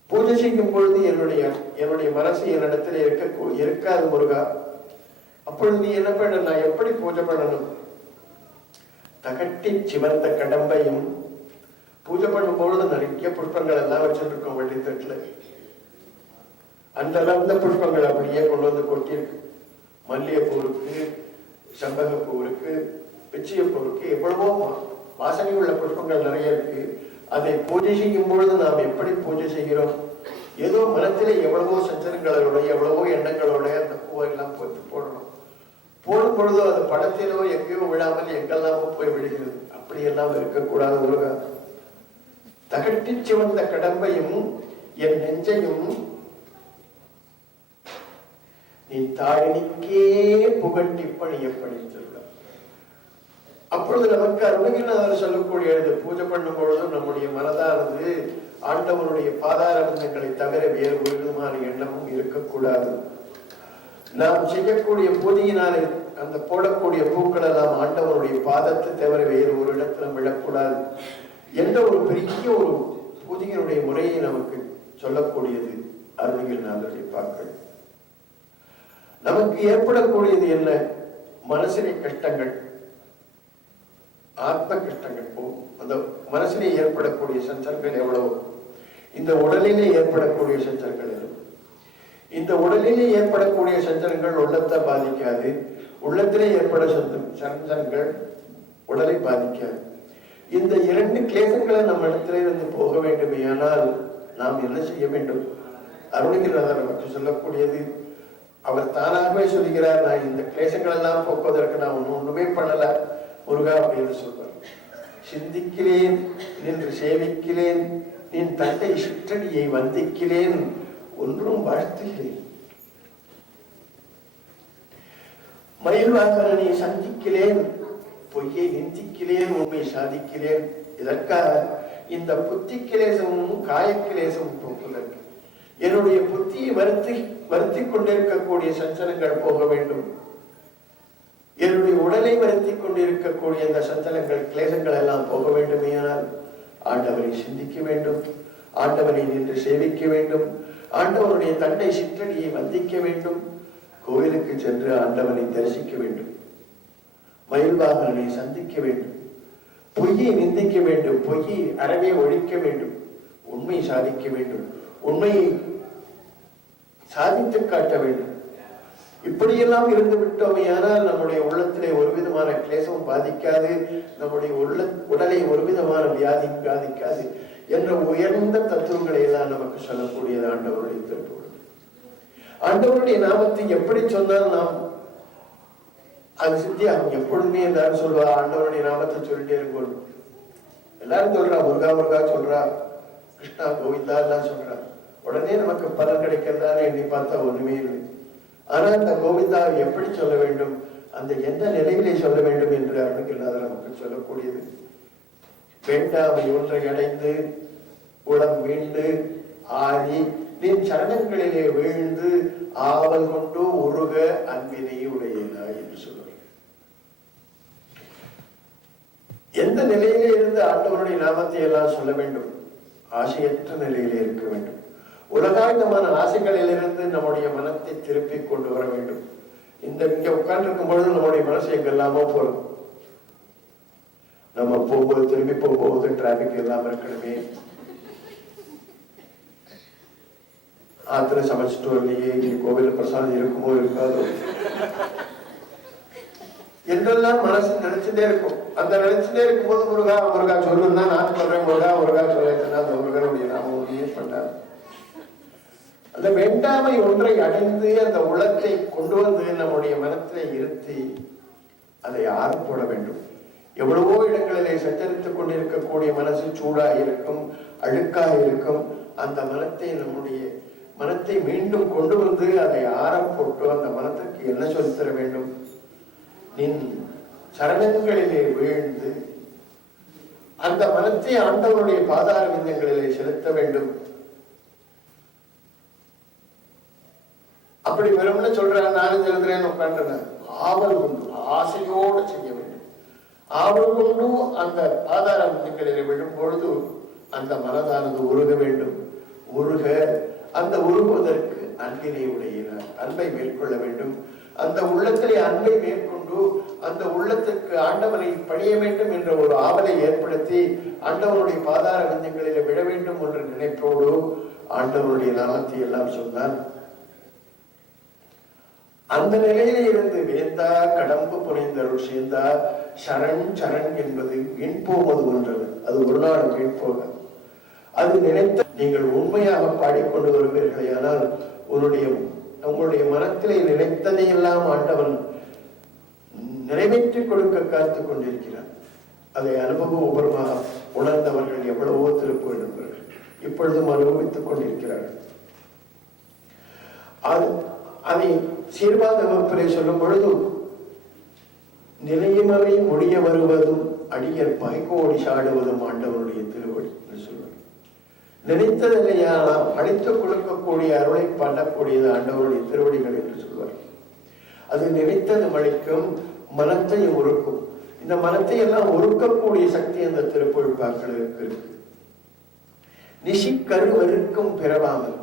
பூஜை செய்யும் பொழுது என்னுடைய மனசு என்னிடத்துல இருக்காது முருகா. அப்பொழுது நீ என்ன பண்ண? நான் எப்படி பூஜை பண்ணணும்? தகட்டி சிவந்த கடம்பையும் பூஜை பண்ணும்பொழுது நிறைய புஷ்பங்கள் எல்லாம் வச்சிருக்கோம் வெள்ளித்தட்டுல. அந்த அளவுல புஷ்பங்கள் அப்படியே கொண்டு வந்து கொட்டியிருக்கு. மல்லிகைப்பூ இருக்கு, செம்பகப்பூ இருக்கு, பிச்சையப்பூ இருக்கு, எவ்வளவோ வாசனை உள்ள புஷ்பங்கள் நிறைய இருக்கு. அதை பூஜை செய்யும் பொழுது நாம் எப்படி பூஜை செய்கிறோம்? ஏதோ மனத்திலே எவ்வளவோ சஞ்சலங்களோட எவ்வளவோ எண்ணங்களோட அந்த பூவெல்லாம் போடணும். போடும் பொழுது அது படத்திலோ எங்கேயோ விழாமல் எங்கெல்லாமோ போய் விழுகிறது. அப்படியெல்லாம் இருக்கக்கூடாது. முருகா, தகட்டி சிவந்த கடம்பையும் என் நெஞ்சையும் நீ தாழினிக்கே புகட்டி பணிய பணித்துள்ள. அப்பொழுது நமக்கு அருணகிரிநாதர் சொல்லக்கூடியது, பூஜை பண்ணும் பொழுதும் நம்முடைய மனதானது ஆண்டவனுடைய பாதார விந்தங்களை தவிர வேறு ஒரு விதமான எண்ணமும் இருக்கக்கூடாது. நாம் செய்யக்கூடிய பூஜையினாலே அந்த போடக்கூடிய பூக்கள் எல்லாம் ஆண்டவனுடைய பாதத்தை தவிர வேறு ஒரு இடத்துல விழக்கூடாது என்ற ஒரு பெரிய ஒரு பூஜையினுடைய முறையை நமக்கு சொல்லக்கூடியது அருணகிரிநாதருடைய பாக்கள். நமக்கு ஏற்படக்கூடியது என்ன? மனசிலே கஷ்டங்கள், ஆத்ம கஷ்டங்கள் போகும். அந்த மனசிலே ஏற்படக்கூடிய சஞ்சலங்கள் எவ்வளவு, இந்த உடலிலே ஏற்படக்கூடிய சஞ்சலங்கள் எவ்வளவு. இந்த உடலிலே ஏற்படக்கூடிய சஞ்சலங்கள் உள்ளத்தை பாதிக்காது, உள்ளத்திலே ஏற்பட சஞ்சலங்கள் உடலை பாதிக்காது. இந்த இரண்டு கிளேசங்களை நம்ம இடத்திலே இருந்து போக வேண்டுமே. ஆனால் நாம் என்ன செய்ய வேண்டும்? அருணகிரிநாதர் நமக்கு சொல்லக்கூடியது, அவர் தானாகவே சொல்லுகிறார், நான் இந்த கிளேசங்கள் எல்லாம் போக்குவதற்கு நான் ஒண்ணுமே பண்ணல முருகா அப்படின்னு சொல்றார். சிந்திக்கிறேன் நின்று சேவிக்கிறேன், நின் தந்தை சிற்றடியை வந்திக்கிறேன், ஒன்றும் வாழ்த்துகிறேன். மயில்வாகரனை சந்திக்கிறேன், பொய்யை நிந்திக்கிறேன், உண்மை சாதிக்கிறேன். இதற்காக இந்த புத்தி கிளேசமும் காயக்கிளேசமும் போக்குவதற்கு என்னுடைய புத்தியை வருத்தி கொண்டிருக்கக்கூடிய சஞ்சலங்கள் போக வேண்டும். என்னுடைய உடலை வருத்தி கொண்டிருக்கக்கூடிய இந்த சஞ்சலங்கள் கிளேசங்கள் எல்லாம் போக வேண்டுமேயானால் ஆண்டவரை சிந்திக்க வேண்டும், ஆண்டவரை நின்று சேவிக்க வேண்டும், ஆண்டவனுடைய தண்டை சிற்றடியை வந்திக்க வேண்டும், கோயிலுக்கு சென்று ஆண்டவனை தரிசிக்க வேண்டும், மயில்வாகனை சந்திக்க வேண்டும், பொய்யை நிந்திக்க வேண்டும், பொய்யை அறவே ஒழிக்க வேண்டும், உண்மை சாதிக்க வேண்டும், உண்மையை சாதித்து காட்ட வேண்டும். இப்படியெல்லாம் இருந்து விட்டோமையானால் நம்முடைய உள்ளத்திலே ஒரு விதமான கிளேசம் பாதிக்காது, நம்முடைய உடலை ஒரு விதமான வியாதி பாதிக்காது என்ற உயர்ந்த தத்துவங்களை எல்லாம் நமக்கு சொல்லக்கூடியது ஆண்டவருடைய திருப்புகழ். ஆண்டவருடைய நாமத்தை எப்படி சொன்னால் நாம் அது சித்தியாகும். எப்பொழுதுமே எல்லாரும் சொல்வா, ஆண்டவருடைய நாமத்தை சொல்லிட்டே இருக்கும். எல்லாரும் சொல்றா, முருகா முருகா சொல்றா, கிருஷ்ணா கோவிந்தா எல்லாம் சொல்றா. உடனே நமக்கு பலன் கிடைக்கிறதானே எண்ணி பார்த்தா ஒண்ணுமே இல்லை. ஆனால் அந்த கோவிந்தாவை எப்படி சொல்ல வேண்டும், அந்த எந்த நிலையிலே சொல்ல வேண்டும் என்று அருணகிரிநாதர் நமக்கு சொல்லக்கூடியது. வேண்டாமை ஒன்றை அடைந்து உளம் வீண்டு ஆதி நின் சரணங்களிலே வீழ்ந்து ஆவல் கொண்டு உருக அன்பினை உடையதா என்று சொல்லுவார். எந்த நிலையிலே இருந்து ஆண்டவருடைய நாமத்தை எல்லாம் சொல்ல வேண்டும்? ஆசையற்ற நிலையிலே இருக்க வேண்டும். உலகாயுதமான ஆசைகளிலிருந்து நம்முடைய மனத்தை திருப்பி கொண்டு வர வேண்டும். இங்க உட்கார்ந்து இருக்கும் பொழுது நம்முடைய மனசு எங்கெல்லாமோ போறோம். நம்ம போகும்போது திரும்பி போகும்போது டிராபிக் இல்லாம இருக்கணுமே, ஆத்திர சமைச்சிட்டு வரலையே, கோவில பிரசாதம் இருக்குமோ இருக்காதோ என்றெல்லாம் மனசு நினைச்சுட்டே இருக்கும். அந்த நினைச்சுட்டே இருக்கும்போது முருகா முருகா சொல்லுன்னா நான் சொல்றேன், முருகா முருகா சொல்லிட்டேன்னா அந்த முருகனுடைய நாம ஒன்றையே பண்ணார். அந்த வேண்டாமை ஒன்றை அடைந்து அந்த உலகத்தை கொண்டு வந்து நம்முடைய மனத்திலே இருத்தி அதை ஆற போட வேண்டும். எவ்வளவோ இடங்களிலே சஞ்சரித்துக் கொண்டிருக்கக்கூடிய மனசு சூடாக இருக்கும், அழுக்காக இருக்கும். அந்த நம்முடைய மனத்தை மீண்டும் கொண்டு வந்து அதை ஆறம் போட்டு அந்த மனத்திற்கு என்ன சொல்லித்தர வேண்டும்? நின் சரணங்களிலே வீழ்ந்து அந்த மனத்தை ஆண்டவனுடைய பாதார விந்தங்களிலே செலுத்த வேண்டும். அப்படி வெறும்னு சொல்றேன், நானும் எழுதுறேன்னு உட்காந்துறேன். ஆவல் கொண்டு ஆசையோடு செய்ய வேண்டும். ஆவல் கொண்டு அந்த பாதார விந்தங்களிலே விழும் பொழுது அந்த மனதானது உருக வேண்டும். உருக அந்த உருகுவதற்கு அன்பினை உடையினார், அன்பை மேற்கொள்ள வேண்டும். அந்த உள்ளத்திலே அன்பை மேற்கொண்டு அந்த உள்ளத்திற்கு ஆண்டவனை பணிய வேண்டும் என்ற ஒரு ஆவலை ஏற்படுத்தி ஆண்டவனுடைய பாதார விந்தங்களில் விழ வேண்டும் என்ற நினைப்போடு ஆண்டவனுடைய நாமத்தை எல்லாம் சொன்னார். அந்த நிலையில இருந்து வேந்தா கடம்பு புனைந்தருள் சேர்ந்தா சரண் சரண் என்பது வீண் போவது ஒன்றது. அது ஒரு நாள் வீண் போக அது நினைத்த நீங்கள் உண்மையாக பாடிக்கொண்டு வருவீர்களே, ஆனால் உங்களுடைய மனத்திலே நினைத்ததையெல்லாம் ஆண்டவன் நிறைவேற்றிக் கொடுக்க காத்துக் கொண்டிருக்கிறார். அதை அனுபவபூர்வமாக உணர்ந்தவர்கள் எவ்வளவோ திருப்புகள் என்பவர்கள் இப்பொழுதும் அனுபவித்துக் கொண்டிருக்கிறார்கள். அதை சீர்வாத வகுப்பிலே சொல்லும் பொழுது நிலையமவை முடிய வருவதும் அடியர் பகைக்கோடி சாடுவதும் ஆண்டவனுடைய திருவடி என்று சொல்வார். நினைத்ததில்லையா நாம் அடித்துக் கொடுக்கக்கூடிய அருளை பண்ணக்கூடியது ஆண்டவருடைய திருவடிகள் என்று சொல்வார். அது நினைத்தது மழிக்கும், மனத்தையும் ஒருக்கும். இந்த மனத்தை எல்லாம் ஒருக்கக்கூடிய சக்தி அந்த திருப்பொழிப்பாக்களுக்கு இருக்கு. நிஷிக்கருவருக்கும் பிறவாமல்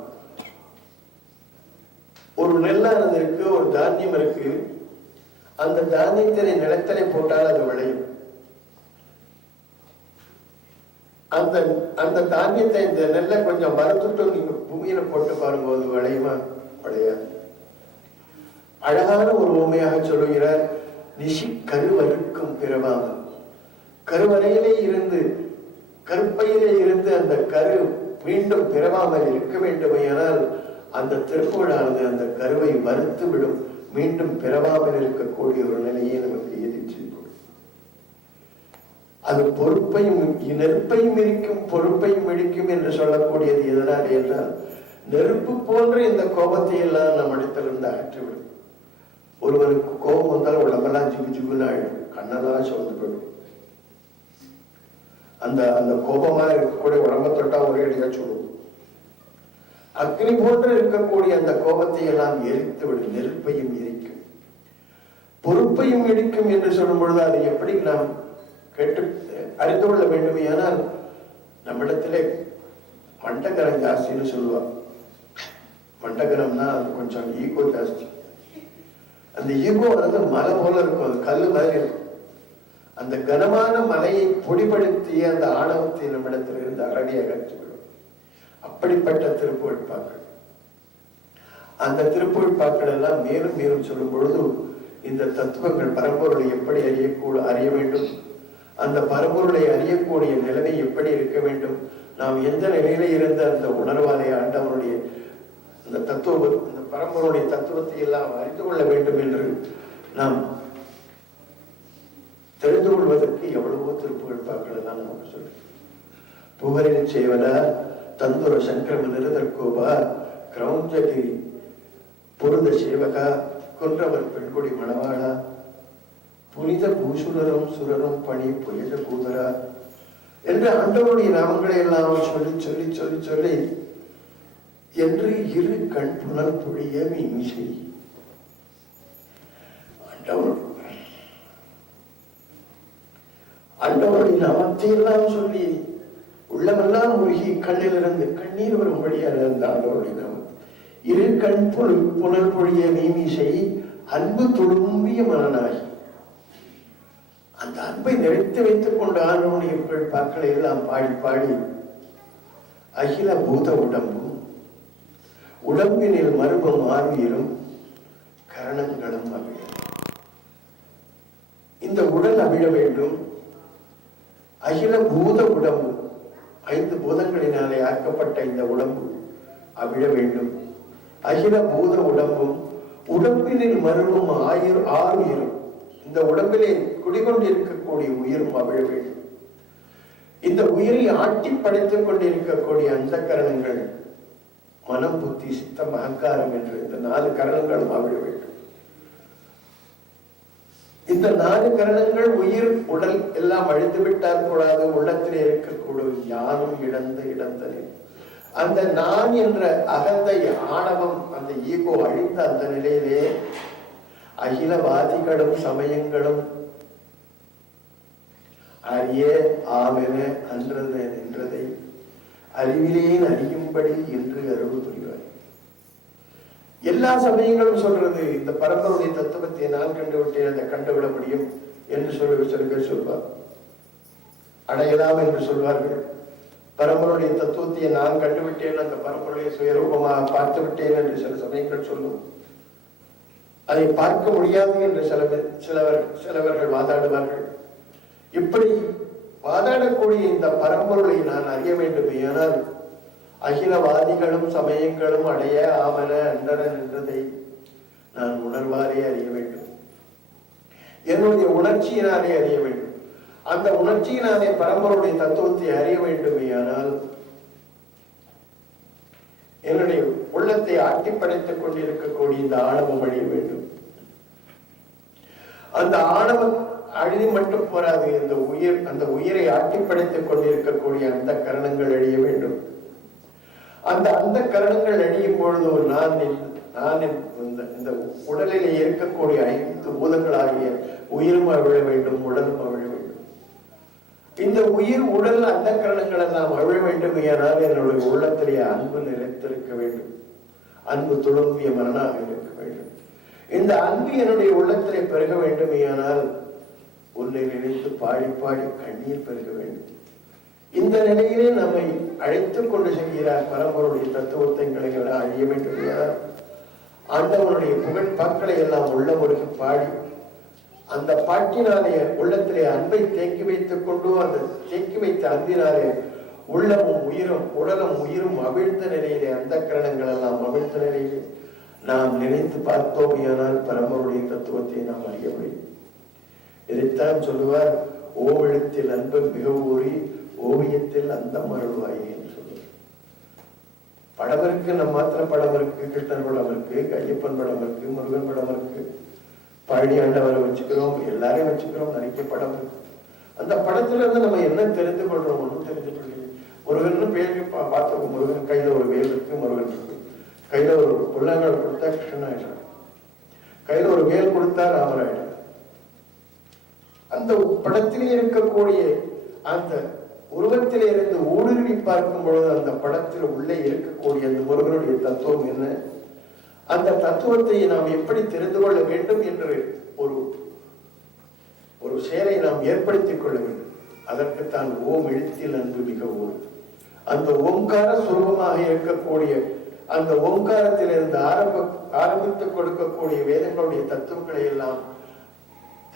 ஒரு நெல்லானது இருக்கு, ஒரு தானியம் இருக்கு. அந்த தானியத்தினை நிலத்திலே போட்டால் அது விளையும். அந்த தானியத்தை இந்த நெல்லை கொஞ்சம் மறுத்துட்டு நீங்க பூமியில போட்டு பாரும்போது விளையுமா? விளையாது. அழகான ஒரு உண்மையாக சொல்லுகிறார். நிஷி கருவருக்கும் பிறவாமல், கருவறையிலே இருந்து கருப்பையிலே இருந்து அந்த கரு மீண்டும் பிறவாமல் இருக்க வேண்டுமையானால் அந்த திருப்புகழானது அந்த கருவை மறுத்து விடும். மீண்டும் பிறவாமல் இருக்கக்கூடிய ஒரு நிலையை நமக்கு எதிர்த்து அது பொறுப்பையும் நெருப்பையும் இருக்கும், பொறுப்பையும் இடிக்கும் என்று சொல்லக்கூடியது எதனால் என்றால், நெருப்பு போன்ற இந்த கோபத்தை எல்லாம் நம் இடத்திலிருந்து அகற்றிவிடும். ஒருவருக்கு கோபம் வந்தால் உடம்பெல்லாம் ஜிகு ஜிகுன்னு ஆயிடும், கண்ணெல்லாம் சோர்ந்து போயிடும். அந்த கோபமா இருக்கக்கூடிய உடம்பை தொட்டா ஒரே அடியா சொல்லுவோம். அக்னி போன்று இருக்கக்கூடிய அந்த கோபத்தை எல்லாம் எரித்து விடும், நெருப்பையும் எரிக்கும், பொறுப்பையும் இடிக்கும் என்று சொல்லும் பொழுது அது எப்படி நாம் கேட்டு அறிந்து கொள்ள வேண்டுமே. ஆனால் நம்மிடத்திலே மண்டகரம் ஜாஸ்தின்னு சொல்லுவார். மண்டகரம்னா அது கொஞ்சம் ஈகோ ஜாஸ்தி. அந்த ஈகோ வந்து மலை போல இருக்கும், அது கல்லு மாதிரி இருக்கும். அந்த கனமான மலையை பொடிப்படுத்திய அந்த ஆணவத்தை நம்மிடத்தில் இருந்து அறடி அகற்றிவிடும். அப்படிப்பட்ட திருப்புகழ்பாக்கள். அந்த திருப்புகழ்பாக்கள் எல்லாம் மேலும் மேலும் சொல்லும் பொழுது இந்த தத்துவங்கள் பரம்பொருளை எப்படி அறிய வேண்டும், அந்த பரம்பொருளை அறியக்கூடிய நிலைமை எப்படி இருக்க வேண்டும், நாம் எந்த நிலையில இருந்த அந்த உணர்வாலே ஆண்டவனுடைய அந்த தத்துவ அந்த பரம்பொருளுடைய தத்துவத்தை எல்லாம் அறிந்து கொள்ள வேண்டும் என்று நாம் தெரிந்து கொள்வதற்கு எவ்வளவோ திருப்புகழ்பாக்கள் எல்லாம் நமக்கு சொல்லு. புகழில் செய்வதா தந்துர சங்கிரம நிருதற்கோபா கிரௌஞ்சகிரி பொருந்த சேவகா கொன்றவர் பெண்கொடி மணவாளா புனித பூசுரரும் சுரரும் பணி புயத பூதரா என்று ஆண்டவருடைய நாமங்களை எல்லாம் சொல்லி சொல்லி சொல்லி சொல்லி என்று இரு கண் புனல் பொழிய மீசை ஆண்டவருடைய நாமத்தை எல்லாம் சொல்லி உள்ளமெல்லாம் உருகி கண்ணிலிருந்து கண்ணீர் வரும்படியாக இருந்த ஆண்டவருடைய நாமம். இரு கண் புனல் பொழிய மீமிசை அன்பு துளும்பிய மனனாகி அந்த அன்பை நிறைத்து வைத்துக் கொண்டு ஆண்டவனுடைய பாக்களை எல்லாம் பாடி பாடி அகில பூத உடம்பும் உடம்பினில் மறுபும் ஆர்வியலும் கரணங்களும் அவிழும். இந்த உடல் அவிழ வேண்டும். அகில பூத உடம்பு, 5 பூதங்களினாலே ஆக்கப்பட்ட இந்த உடம்பு அவிழ வேண்டும். அகில பூத உடம்பும் உடம்பினில் மறுபும் ஆர்வியலும், இந்த உடம்பிலே குடிகொண்டிருக்கக்கூடிய உயிரும் அவிழ வேண்டும். இந்த உயிரை ஆட்டி படைத்துக் கொண்டிருக்கக்கூடிய அந்த கரணங்கள் மனம், புத்தி, சித்தம், அகங்காரம் என்று இந்த 4 கரணங்களும் அவிழ வேண்டும். இந்த 4 கரணங்கள் உயிர் உடல் எல்லாம் அழிந்து விட்டால் கூடாது. உள்ளத்திலே இருக்கக்கூடிய யானும் இழந்தனே அந்த நான் என்ற அகந்த ஆணவம், அந்த ஈகோ அழிந்த அந்த நிலையிலே அகிலவாதிகளும் சமயங்களும் அறிய ஆமென அன்றது நின்றதை அறிவிலேன் அறியும்படி என்று அருள் புரிவார். எல்லா சமயங்களும் சொல்றது இந்த பரம்பருடைய தத்துவத்தை நான் கண்டுவிட்டேன், அதை கண்டுவிட முடியும் என்று சொல்லி சில பேர் சொல்வார். அடையலாம் என்று சொல்வார்கள். பரம்பருடைய தத்துவத்தை நான் கண்டுவிட்டேன், அந்த பரம்பருடைய சுயரூபமாக பார்த்து விட்டேன் என்று சில சமயங்கள் சொல்லும். அதை பார்க்க முடியாது என்று சிலவர்கள் வாதாடுவார்கள். இப்படி வாதாடக்கூடிய இந்த பரம்பொருளை நான் அறிய வேண்டும். ஆனால் அகிலவாதிகளும் சமயங்களும் அடைய ஆவல அண்டரன் என்றதை நான் உணர்வாரே அறிய வேண்டும். என்னுடைய உணர்ச்சியினாலே அறிய வேண்டும். அந்த உணர்ச்சியினாலே பரம்பொருளுடைய தத்துவத்தை அறிய வேண்டுமே. ஆனால் என்னுடைய உள்ளத்தை ஆட்டிப்படைத்துக் கொண்டிருக்கக்கூடிய இந்த ஆணவம் அழிய வேண்டும். அந்த ஆணவம் அழிவு மட்டும் போராது, அந்த உயிரை ஆட்டிப்படைத்துக் கொண்டிருக்கக்கூடிய அந்த கரணங்கள் அழிய வேண்டும். அந்த கரணங்கள் அழியும் பொழுது நான் இந்த உடலிலே இருக்கக்கூடிய 5 பூதங்களாகிய உயிரும் அவிழ வேண்டும், உடலும் அவிழ வேண்டும். இந்த உயிர் உடல் அந்த கரணங்கள் எல்லாம் அவிழ வேண்டும். ஏனால் என்னுடைய உள்ளத்திலே அன்பு நிலைத்திருக்க வேண்டும், அன்பு துளும்பிய மரணாக இருக்க வேண்டும். இந்த அன்பு என்னுடைய உள்ளத்திலே பெருக வேண்டும். ஆனால் உன்னை நினைத்து பாடி பாடி கண்ணீர் பெருக வேண்டும். இந்த நிலையிலே நம்மை அழைத்துக் கொண்டு செல்கிறார் பரம்பொருடைய தத்துவத்தை அழிய வேண்டும். ஆண்டவனுடைய புகழ் பாக்களை எல்லாம் உள்ளமுருகி பாடி அந்த பாட்டினாலே உள்ளத்திலே அன்பை தேக்கி வைத்துக் கொண்டு அந்த தேக்கி வைத்த அன்பினாலே உள்ளமும் உயிரும் உடலும் உயிரும் அவிழ்ந்த நிலையிலே அந்த கரணங்கள் எல்லாம் அவிழ்ந்த நிலையிலே நாம் நினைத்து பார்த்தோமையானால் பரம்பருடைய தத்துவத்தை நாம் அறிய முடியும். இதைத்தான் சொல்லுவார், ஓவியத்தில் அன்பு மிக ஊறி ஓவியத்தில் அந்த மருள்வாயே என்று சொல்லுவார். படம் இருக்கு, நம்ம மாத்திர படம் இருக்கு, கிருஷ்ணன் படம் இருக்கு, ஐயப்பன் படம் இருக்கு, முருகன் படம் இருக்கு, பழனி ஆண்டவரை வச்சுக்கிறோம், எல்லாரையும் வச்சுக்கிறோம், நிறைய படம் இருக்கு. அந்த படத்துல இருந்து நம்ம என்ன தெரிந்து கொள்றோம்? ஒன்றும் தெரிந்து கொள்ளல. முருகன் பேரு பார்த்தோம், முருகன் கையில ஒரு வேல் இருக்கு, முருகன் இருக்கு, கையில ஒரு புள்ளங்கள் கொடுத்தா கிருஷ்ணன் ஆயிடுறான், கையில ஒரு வேல் கொடுத்தா ராமர் ஆயிடுறான். அந்த படத்திலே இருக்கக்கூடிய அந்த உருவத்திலே இருந்து ஊடுருவி பார்க்கும் பொழுது அந்த படத்தில் உள்ளே இருக்கக்கூடிய அந்த முருகனுடைய தத்துவம் என்ன, அந்த தத்துவத்தை நாம் எப்படி தெரிந்து கொள்ள வேண்டும் என்று ஒரு செயலை நாம் ஏற்படுத்திக் கொள்ள வேண்டும். அதற்குத்தான் ஓம் எழுத்தில் அன்பு மிக ஊர். அந்த ஓங்கார சுரூபமாக இருக்கக்கூடிய அந்த ஓங்காரத்திலிருந்து ஆரம்பித்துக் கொடுக்கக்கூடிய வேதங்களுடைய தத்துவங்களை எல்லாம்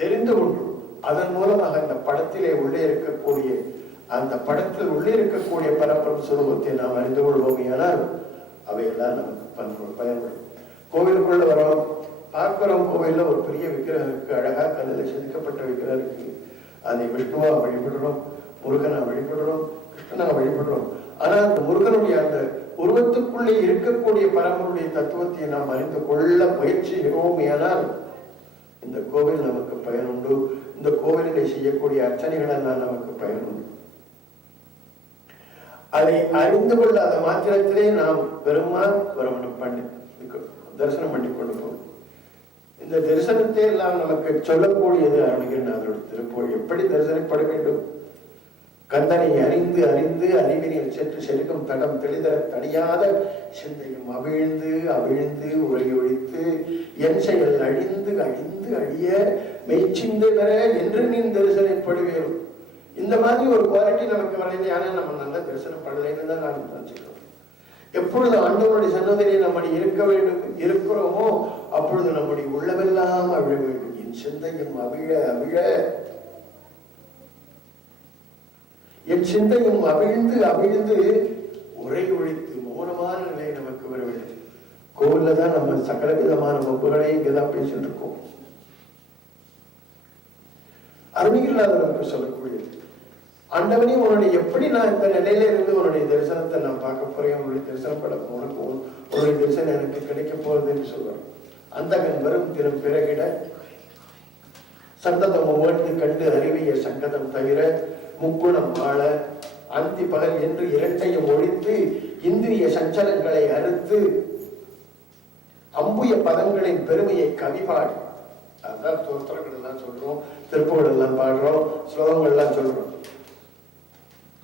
தெரிந்து கொண்டு அதன் மூலமாக அந்த படத்திலே உள்ளே இருக்கக்கூடிய அந்த படத்தில் உள்ளே இருக்கக்கூடிய பரம்பரம் சுரூபத்தை நாம் அறிந்து கொள்வோம். ஆனால் அவையெல்லாம் நமக்கு பயன்படும். கோவிலுக்குள்ள வரோம், பார்க்கிறோம், கோவில்ல ஒரு பெரிய விக்கிரகம் இருக்கு, அழகா கல்லில் செதுக்கப்பட்ட விக்கிரகம் இருக்கு. அதை விஷ்ணுவா வழிபடுறோம், முருகனா வழிபடுறோம், கிருஷ்ணனா வழிபடுறோம். ஆனால் அந்த முருகனுடைய அந்த உருவத்துக்குள்ளே இருக்கக்கூடிய பரம்பருடைய தத்துவத்தை நாம் அறிந்து கொள்ள முயற்சி செய்வோம். இந்த கோவில் நமக்கு பயனுண்டு. இந்த கோவிலிலே செய்யக்கூடிய அர்ச்சனைகள் எல்லாம் நமக்கு பயனுண்டு. அதை அறிந்து கொள்ளாத மாத்திரத்திலே நாம் பெருமா பண்ணி தரிசனம் பண்ணி கொண்டு போவோம். இந்த தரிசனத்தை எல்லாம் நமக்கு சொல்லக்கூடியது அருணகிரிநாதரோட திருப்புகழ். எப்படி தரிசனப்பட வேண்டும்? கந்தனை அறிந்து அறிந்து அறிவினில் சென்று செருக்கும் தடம் தெளிதர தனியாத சிந்தையும் அவிழ்ந்து அவிழ்ந்து உரை ஒழித்து என் செயல் அழிந்து அழிந்து அழிய மெய்ச்சிந்தை பெற என்று நீ தரிசனப்படுவேன். இந்த மாதிரி ஒரு குவாலிட்டி நமக்கு வரையுது. ஆனால் நம்ம நல்லா தரிசனம் பண்ணலைன்னு தான் நாம் நினைச்சுக்கிறோம். எப்பொழுது ஆண்டவனுடைய சன்னதியிலே நம்ம இருக்க வேண்டும் இருக்கிறோமோ அப்பொழுது நம்முடைய உள்ளவெல்லாம் அவிழ வேண்டும். என் சிந்தையும் அவிழ அவிழ என் சிந்தையும் அவிழ்ந்து அவிழ்ந்து உரை ஒழித்து மௌனமான நிலை நமக்கு வர வேண்டும். கோவில்ல தான் நம்ம சகல விதமான வகுப்புகளையும் இங்கதான் பேசிட்டு இருக்கோம். அருணகிரிநாதர் நமக்கு சொல்லக்கூடியது, ஆண்டவனே உன்னுடைய எப்படி நான் இந்த நிலையில இருந்து உன்னுடைய தரிசனத்தை நான் பார்க்க போறேன், உன்னுடைய தரிசனப்பட உனக்கு உன்னுடைய தரிசனம் எனக்கு கிடைக்க போறதுன்னு சொல்லுவார். அந்தகன் வரும் தினம் பிறகிட சந்ததம் ஓழ்ந்து கண்டு அறிவிய சங்கதம் தவிர முக்குணம் வாழ அந்தி பகல் என்று இரட்டையும் ஒழித்து இந்திரிய சஞ்சலங்களை அறுத்து அம்புய பதங்களின் பெருமையை கவிபாடி. அதான் தோத்திரங்கள் எல்லாம் சொல்றோம், திருப்புகள் எல்லாம் பாடுறோம், ஸ்லோகங்கள் எல்லாம் சொல்றோம்.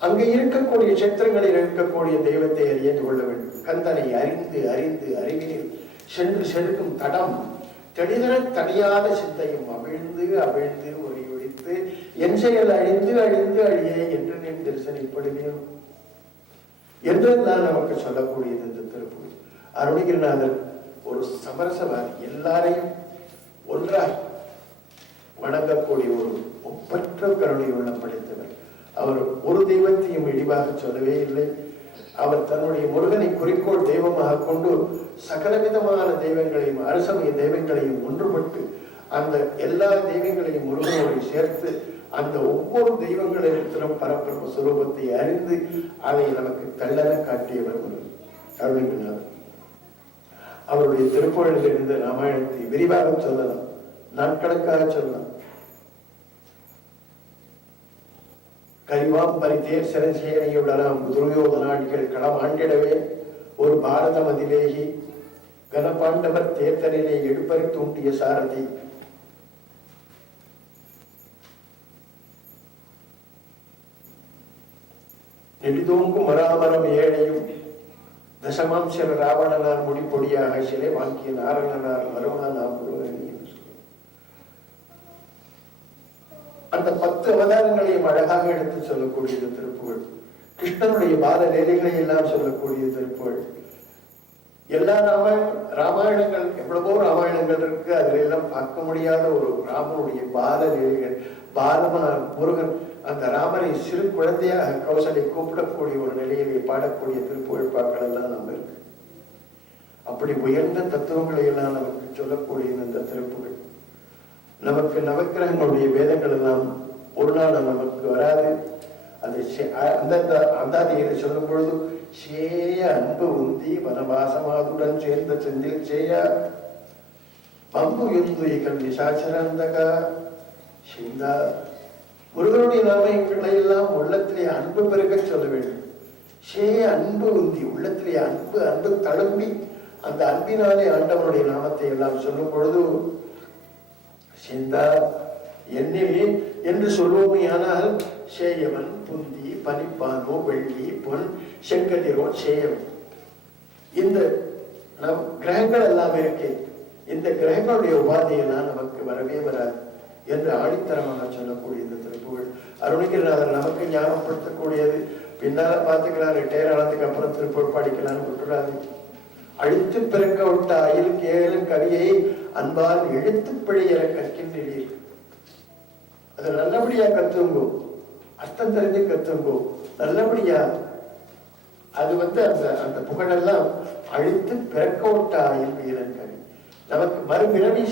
அங்க இருக்கக்கூடிய சத்திரங்களில் இருக்கக்கூடிய தெய்வத்தை அறிந்து கொள்ள வேண்டும். கந்தனை அறிந்து அறிந்து அறிவினில் சென்று செருக்கும் தடம் தெளிதர தனியாத சிந்தையும் அவிழ்ந்து அவிழ்ந்து ஒளி ஒழித்து என் செயல் அழிந்து அழிந்து அழியே என்று நின் தரிசனிப்படுவேன் என்று தான் நமக்கு சொல்லக்கூடியது இந்த திருப்புகழ். அருணகிரிநாதர் ஒரு சமரசவாதி, எல்லாரையும் ஒன்றாய் வணங்கக்கூடிய ஒரு ஒப்பற்ற கருணை உள்ளம் படைத்தவர். அவர் ஒரு தெய்வத்தையும் இழிவாக சொல்லவே இல்லை. அவர் தன்னுடைய முருகனை குறிக்கோள் தெய்வமாக கொண்டு சகலவிதமான தெய்வங்களையும் அரசமய தெய்வங்களையும் ஒன்றுபட்டு அந்த எல்லா தெய்வங்களையும் முருகனோடு சேர்த்து அந்த ஒவ்வொரு தெய்வங்களிடத்திலும் பரப்பிரம சுரூபத்தை அறிந்து அதை நமக்கு தள்ளன காட்டியவர் அருணகிரிநாதர். அவருடைய திருப்புகழில் இருந்த ராமாயணத்தை விரிவாக சொல்லலாம், நாட்கணக்காக சொல்லலாம். கரிவாம் பரிதேர் சிறசேனையுடனாம் துரியோதனாடிகள் களம் ஆண்டிடவே ஒரு பாரதம் அதிலேகி கனபாண்டவர் தேர்தலிலே எடுப்பறி தூண்டிய சாரதி நெடிதோங்கும் மராமரம் ஏழையும் தசமாம் சில ராவணனார் முடிப்பொடியாக சிலை வாங்கிய நாரணனார் மருமானாம் முருகனி. அந்த 10 அவதாரங்களையும் அழகாக எடுத்து சொல்லக்கூடிய திருப்புகழ். கிருஷ்ணனுடைய பால லீலைகளை எல்லாம் சொல்லக்கூடிய திருப்புகழ். எல்லா ராமாயணங்கள் எவ்வளவோ ராமாயணங்கள் இருக்கு, அதுல எல்லாம் பார்க்க முடியாத ஒரு ராமனுடைய பால லீலைகள். முருகன் அந்த ராமரை சிறு குழந்தையாக கௌசலை கூப்பிடக்கூடிய ஒரு நிலையிலே பாடக்கூடிய திருப்புகழ் பாக்கள் எல்லாம் நம்ம இருக்கு. அப்படி உயர்ந்த தத்துவங்களை எல்லாம் நமக்கு சொல்லக்கூடிய இந்த திருப்புகழ். நமக்கு நவக்கிரகங்களுடைய வேதங்கள் எல்லாம் ஒரு நாள் நமக்கு வராது. அதை அந்தாதிகளை சொல்லும் பொழுது சேய அன்பு உந்தி வனவாசமாதுடன் சேர்ந்த செந்தில் சேய பம்பு யுந்துயிகள் நிசாச்சரந்தகா சிந்தா. முருகனுடைய நாமங்களை எல்லாம் உள்ளத்திலே அன்பு பெருக சொல்ல வேண்டும். சேய அன்பு உந்தி, உள்ளத்திலே அன்பு அன்பு தழும்பி அந்த அன்பினாலே ஆண்டவனுடைய நாமத்தை எல்லாம் சொல்லும் பொழுது சிந்தா என்னிலே என்று சொல்வோமே. ஆனால் சேயவன் புந்தி பனிப்பானோ வெள்ளி பொன் செங்கதிரோ சேயவன், இந்த கிரகங்கள் எல்லாம் இருக்கே, இந்த கிரகங்களுடைய உபாதையெல்லாம் நமக்கு வரவே வராது என்று ஆணித்தரமாக சொல்லக்கூடிய இந்த திருப்புகழ். அருணகிரிநாதர் நமக்கு ஞாபகப்படுத்தக்கூடியது. பின்னால பார்த்துக்கலாம், ரிட்டையர் ஆனதுக்கு அப்புறம் திருப்புகழ் பாடிக்கலாம்னு விட்டுறாது. அழித்து பிறக்க விட்ட அயில் கேளும் கவியை அன்பால் எழுத்து பிழையற கற்கின்றீர்கள். அது நல்லபடியா கத்துங்கோ, அர்த்தம் தெரிஞ்சு கத்துங்கோ, நல்லபடியா. அது அந்த அந்த புகழெல்லாம் அழித்து பிறக்க விட்ட ஆயில் வீரன் கவி. நமக்கு மறுபிறவி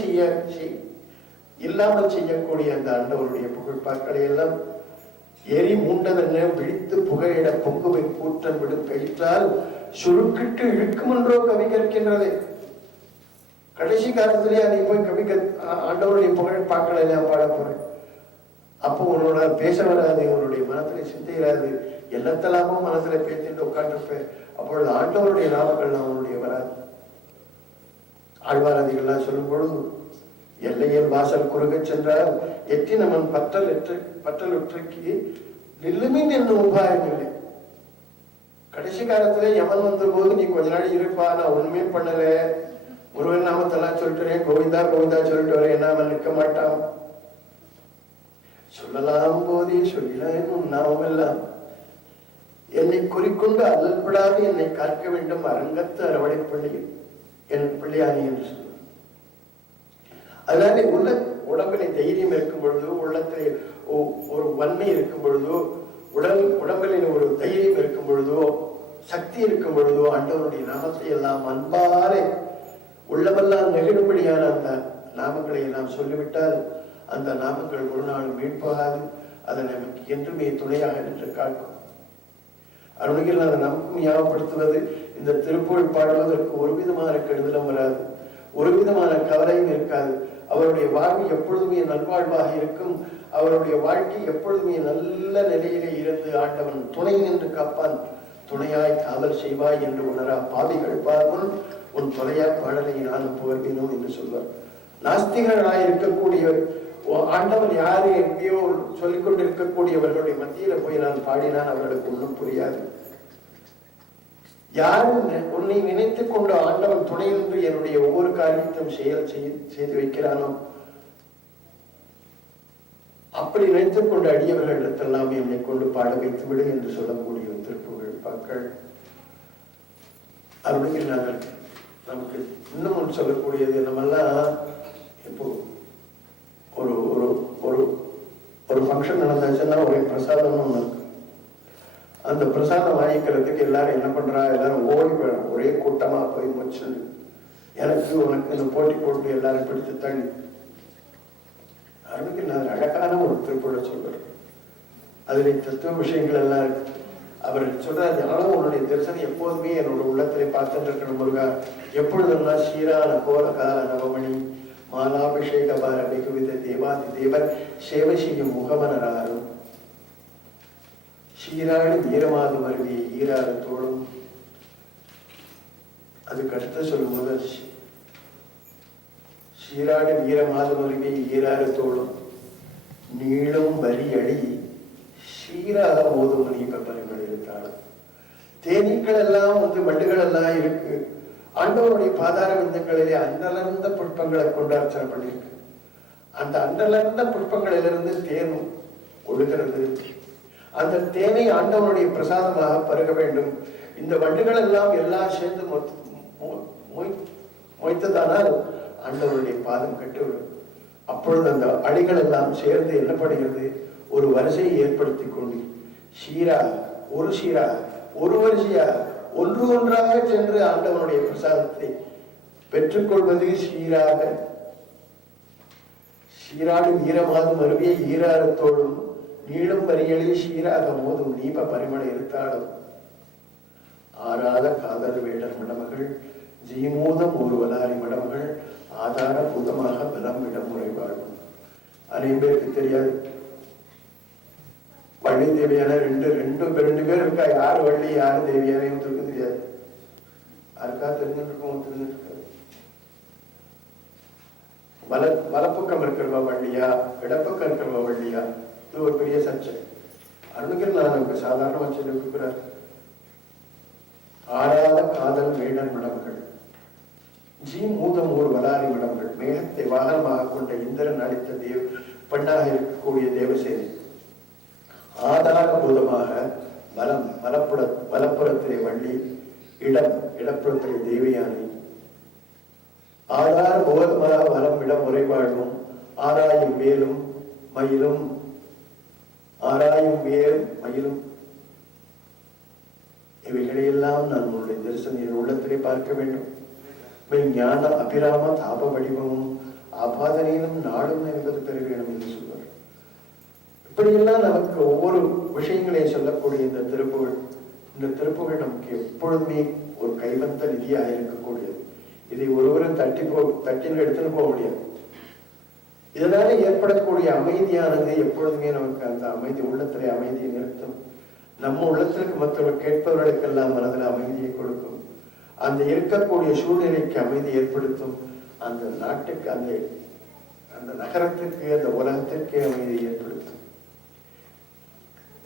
இல்லாமல் செய்யக்கூடிய அந்த ஆண்டவருடைய புகழ் பாக்களை எல்லாம் எரி மூண்டதென்ன விழித்து புகையிட பொங்குவை கூற்றன் விடும் கயிற்றால் சுருக்கிட்டு இழுக்குமென்றோ கவி கற்கின்றது. கடைசி காலத்திலே நீ போய் கவி ஆண்டவருடைய புகழ் பாக்களை எல்லாம் பாட போறேன். அப்போ உன்னோட பேச வராது, உன்னுடைய மனத்துல சிந்தையிராது, எல்லாத்தெல்லாமும் மனசுல பேசிட்டு உட்காந்துருப்பேன். அப்பொழுது ஆண்டவருடைய நாமங்கள் அவனுடைய வராது. ஆழ்வாரதிகள்லாம் சொல்லும் பொழுது எல்லையில் வாசல் குறுக சென்றால் எட்டி நம்மன் பற்றலுற்றைக்கு நில்லுமின் என்னும் உபாயம் இல்லை. கடைசி காலத்துல யமன் வந்த போது நீ கொஞ்ச நாள் இருப்பா, நான் ஒண்ணுமே பண்ணல, முருகன் நாமத்தெல்லாம் சொல்லிட்டு கோவிந்தா கோவிந்தா சொல்லிட்டு வர, என்னாம நிற்க மாட்டான். சொல்லலாம் போதே சொல்லிடணும் நாமம் எல்லாம் என்னை குறிக்கொண்டு அல்லல்படாது என்னை காக்க வேண்டும் அரங்கத்து அரவடை பிள்ளையில் என் பிள்ளையானி என்று சொல்ல. அதனால உடம்பிலே தைரியம் இருக்கும் பொழுது, உள்ளத்திலே ஒரு வன்மை இருக்கும் பொழுதோ, உடம்பிலே ஒரு தைரியம் இருக்கும் பொழுதோ, சக்தி இருக்கும் பொழுதோ, ஆண்டவருடைய நாமத்தை எல்லாம் அன்பாலே உள்ளமெல்லாம் நெகிழும்படியான அந்த நாமங்களை எல்லாம் சொல்லிவிட்டால் அந்த நாமங்கள் ஒரு நாள் மீட்பாகாது. அதை நமக்கு என்றுமே துணையாக நின்று காக்கும். அருணகிரிநாதர் நமக்கும் ஞாபகப்படுத்துவது, இந்த திருப்புகழ் பாடுவதற்கு ஒரு விதமான கெடுதலும் வராது, ஒரு விதமான கவலையும் இருக்காது. அவருடைய வாழ்வு எப்பொழுதுமே நல்வாழ்வாக இருக்கும். அவருடைய வாழ்க்கை எப்பொழுதுமே நல்ல நிலையிலே இருந்து ஆண்டவன் துணை நின்று காப்பான். துணையாய் காவல் செய்வாய் என்று உணரா பாவிகள் பார்முன் உன் தொலையா பாடலை நானும் புகழ்வினோ என்று சொல்வார். நாஸ்திகர்களாய் இருக்கக்கூடியவர் ஆண்டவன் யாரு எங்கேயோ சொல்லிக் கொண்டிருக்கக்கூடியவர்களுடைய மத்தியில போய் நான் பாடினான் அவர்களுக்கு ஒன்றும் புரியாது. யார் உன்னை நினைத்துக் கொண்டு ஆண்டவன் துணை என்று என்னுடைய ஒவ்வொரு காரியத்தையும் செய்து வைக்கிறானோ அப்படி நினைத்துக் கொண்டு அடியவர்களிடத்தெல்லாம் என்னை கொண்டு பாட வைத்து விடு என்று சொல்லக்கூடிய திருப்புகழ் பாக்கள் அருணகிரிநாதர் நமக்கு இன்னும் ஒன்று சொல்லக்கூடியது. நம்மெல்லாம் இப்போ ஒரு ஒரு ஒரு ஒரு ஃபங்க்ஷன் நடந்தாச்சுன்னா ஒரு பிரசாதம்னு ஒன்று இருக்கு. அந்த பிரசாதம் வாங்கிக்கிறதுக்கு எல்லாரும் என்ன பண்றா, எல்லாரும் ஓடி போயிடும், ஒரே கூட்டமா போய் முடிச்சு எனக்கு உனக்கு போட்டி போட்டு எல்லாரும் பிடிச்சு தள்ளி. அருணகிரிநாதர் அழகான ஒரு திருப்புகழை சொல்றார். அதுல தத்துவ விஷயங்கள் எல்லாம் இருக்கு. அவர் சொல்றாரு, ஆனாலும் உன்னுடைய தரிசனம் எப்போதுமே என்னோட உள்ளத்திலே பார்த்துட்டு இருக்கணும் முருகா. எப்பொழுதும்னா ஸ்ரீரான கோல கால நவமணி மாலாபிஷேக பார வெகுவித தேவாதி தேவர் சேவை செய்யும் முகமனராரும் சீராடு வீரமாது மருவிய ஈராறு தோளும். அதுக்கு அடுத்து சொல்லும் போது சீராடு வீரமாது மருவிய ஈராறு தோளும் நீளும் வரி அடி சீராக மோதும் நீப்ப பரிமள இருந்தாலும். தேனீக்கள் எல்லாம் வண்டுகள் எல்லாம் இருக்கு. ஆண்டவருடைய பாதார விந்தங்களிலே அண்டலர்ந்த புஷ்பங்களை கொண்டு அர்ச்சனை பண்ணியிருக்கு. அந்த அண்டலர்ந்த புஷ்பங்களிலிருந்து தேன் ஒழுகிறது. அந்த தேனை ஆண்டவனுடைய பிரசாதமாக பருக வேண்டும். இந்த வண்டுகள் எல்லாம் சேர்ந்து மொய்த்ததானால் ஆண்டவருடைய பாதம் கட்டுவிடும். அப்பொழுது அந்த அடிகள் எல்லாம் சேர்ந்து என்ன பண்ணுகிறது, ஒரு வரிசையை ஏற்படுத்தி கொண்டு சீரா ஒரு சீரா ஒரு வரிசையா ஒன்று ஒன்றாக சென்று ஆண்டவனுடைய பிரசாதத்தை பெற்றுக்கொள்வது சீராக. சீராடு வீரமாது மருவிய ஈராரத்தோடும் நீளும் வரியலே சீராக மோதும் நீப பரிமள இருத்தாடும். ஆறாத காதல் வேடர் மடமகள் ஜீமூதம் ஒரு வலாரி மடமகள் ஆதார பூதமாக பலம் இடம் முறை வாழும். அனைவரும் பேருக்கு தெரியாது. வள்ளி தேவியான ரெண்டு பேர் இருக்கா. யாரு வள்ளி யாரு தேவியான தெரியாது. யாருக்கா தெரிஞ்சிருக்கோம், தெரிஞ்சிருக்காது. வலப்பக்கம் இருக்கிறவா வள்ளியா, இடப்பக்கம் இருக்கிறவா வள்ளியா, இது ஒரு பெரிய சர்ச்சை. அருணகிரிநாதனுக்கு சாதாரணமா சொல்லிருக்கிறார். ஆறாத காதல் வேடன் மடம்கள் மூதம் ஊர் வலாரி மடம்கள் மேகத்தை வாகனமாக கொண்ட இந்திரன் அளித்த பெண்ணாக இருக்கக்கூடிய தேவசேனை ஆதார பூதமாக வலப்புறத்திலே வள்ளி, இடப்புறத்திலே தேவியானி, ஆதார போதமாக வலம் இடம் உறைவாழ்வும் ஆராயும் வேலும் மயிலும் இவைகளையெல்லாம் நான் உன்னுடைய தரிசனம் என் உள்ளத்திலே பார்க்க வேண்டும். ஞான அபிராம தாப வடிவமும் ஆபாதனையிலும் நாடும் என்பது பெற வேண்டும் என்று சொல்வார். இப்படியெல்லாம் நமக்கு ஒவ்வொரு விஷயங்களையும் சொல்லக்கூடிய இந்த திருப்புகழ் நமக்கு எப்பொழுதுமே ஒரு கைவந்த நிதியாக இருக்கக்கூடியது. இதை ஒருவரும் தட்டில் எடுத்துன்னு போக முடியாது. இதனால ஏற்படக்கூடிய அமைதியானது எப்பொழுதுமே நமக்கு அந்த அமைதி உள்ளத்திலே அமைதியை நிறுத்தும். நம்ம உள்ளத்திற்கு மற்றவர்கள் கேட்பவர்களுக்கெல்லாம் மனதில் அமைதியை கொடுக்கும். அந்த இருக்கக்கூடிய சூழ்நிலைக்கு அமைதி ஏற்படுத்தும். அந்த நாட்டுக்கு அந்த நகரத்திற்கு அந்த உலகத்திற்கே அமைதியை ஏற்படுத்தும்.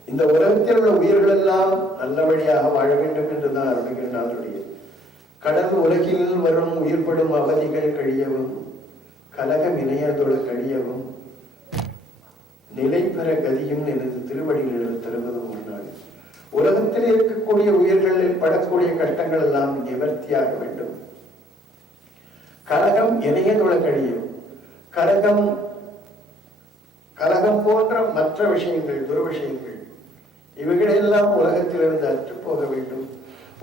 இந்த உலகத்தில் உள்ள உயிர்கள் எல்லாம் நல்ல வழியாக வாழ வேண்டும் என்றுதான் அருணகிரிநாதருடைய கடல் உலகில் வரும் உயிர்படும் அவதிகள் கழியவும் கலகம் இணையதோடு கழியவும் நிலை பெற கதியும் எனது திருவடிகளில் தருவதும் ஒரு நாள். உலகத்தில் இருக்கக்கூடிய உயிர்களில் படக்கூடிய கஷ்டங்கள் எல்லாம் நிவர்த்தியாக வேண்டும். கலகம் இணையதோடு கழியும். கலகம் போன்ற மற்ற விஷயங்கள், துர்விஷயங்கள், இவைகளெல்லாம் உலகத்திலிருந்து அற்று போக வேண்டும்.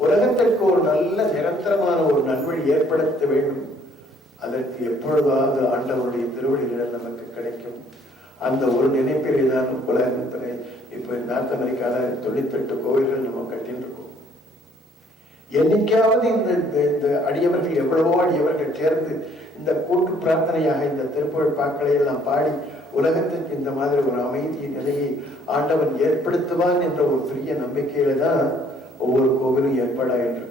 உலகத்திற்கு ஒரு நல்ல நிரந்தரமான ஒரு நல்வழி ஏற்படுத்த வேண்டும். அதற்கு எப்பொழுதாவது ஆண்டவருடைய திருவடிகள் நமக்கு கிடைக்கும். அந்த ஒரு நினைப்பிலே தான் உலகத்திலே இப்ப நார்த் அமெரிக்கால 98 கோவில்கள் நம்ம கட்டின்னு இருக்கோம். என்னைக்காவது இந்த அடியவர்கள் எவ்வளவோ அடியவர்கள் சேர்ந்து இந்த கூட்டு பிரார்த்தனையாக இந்த திருப்புகழ் பாக்களை எல்லாம் பாடி உலகத்திற்கு இந்த மாதிரி ஒரு அமைதி நிலையை ஆண்டவன் ஏற்படுத்துவான் என்ற ஒரு பெரிய நம்பிக்கையில தான் ஒவ்வொரு கோவிலும் ஏற்பாடாயிற்று.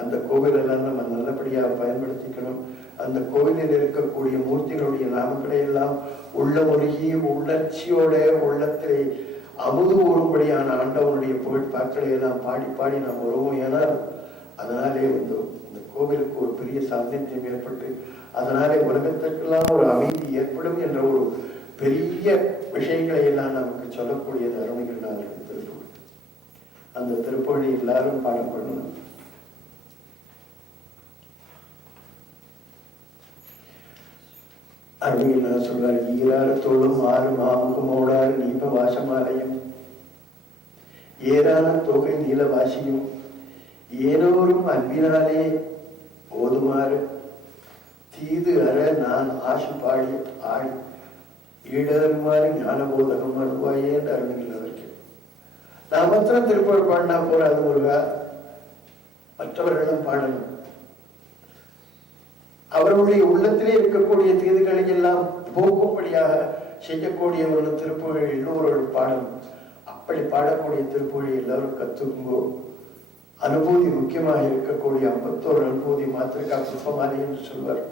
அந்த கோவில் எல்லாம் நம்ம நல்லபடியாக பயன்படுத்திக்கணும். அந்த கோவிலில் இருக்கக்கூடிய மூர்த்திகளுடைய நாமங்களை எல்லாம் உள்ளமொருகி உணர்ச்சியோட உள்ளத்திலே அமுது ஊறும்படியான ஆண்டவனுடைய புகழ் பாக்களை எல்லாம் பாடி பாடி நாம் வருவோம். ஏனால் அதனாலே வந்து இந்த கோவிலுக்கு ஒரு பெரிய சாநித்தியம் ஏற்பட்டு அதனாலே உலகத்திற்கெல்லாம் ஒரு அமைதி ஏற்படும் என்ற ஒரு பெரிய விஷயங்களை எல்லாம் நமக்கு சொல்லக்கூடியது அருணகிரிநாதரின் திருப்புகழ். அந்த திருப்புகழை எல்லாரும் பாடம் பண்ணணும். அருணகிரிநாதர் சொல்வார், ஈராறு தோளும் ஆறு மாமுகமோடாறு நீப வாசமாலையும் ஏரான தொகை நீலவாசியும் ஏனோரும் அன்பினாலே ஓதுமாறு தீது அற நான் ஆசி பாடி ஆடி ஈடருமாறு ஞானபோதகம் அருவாயே என்று அருணகிரிநாதருக்கு. நான் மாத்திரம் திருப்புகழ் பாடினா போறாது முருகா, மற்றவர்களும் பாடணும். அவர்களுடைய உள்ளத்திலே இருக்கக்கூடிய தீதுகளை எல்லாம் போக்கும்படியாக செய்யக்கூடிய ஒரு திருப்புகழ் எல்லோரும் பாடணும். அப்படி பாடக்கூடிய திருப்புகழை எல்லாரும் கத்துக்குங்கோ. அனுபூதி முக்கியமாக இருக்கக்கூடிய 51 அனுபூதி மாத்திருக்கா புஷ்பமாலை என்று சொல்வார்.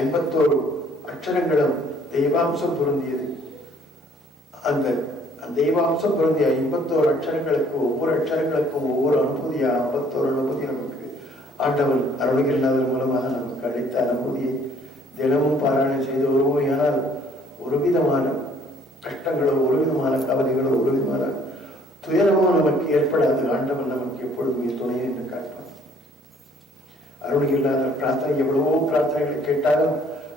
51 அக்ஷரங்களும் தெய்வாம்சம் பொருந்தியது. அந்த தெய்வாம்சம் பொருந்திய 51 அக்ஷரங்களுக்கு ஒவ்வொரு அக்ஷரங்களுக்கும் ஒவ்வொரு அனுபூதியா 51 அனுபூதி நமக்கு ஆண்டவன் அருணகிரிநாதர் மூலமாக நமக்கு அளித்த அனுபூதியை தினமும் பாராயணம் செய்து வருவோம். ஆனால் ஒரு விதமான கஷ்டங்களோ ஒரு விதமான கவலைகளோ ஒரு விதமான துயரமோ நமக்கு ஏற்படாது. ஆண்டவன் நமக்கு எப்பொழுதுமே துணை என்று காட்பான். அருணகிரிநாதர் பிரார்த்தனை எவ்வளவோ பிரார்த்தனைகளை கேட்டாலும்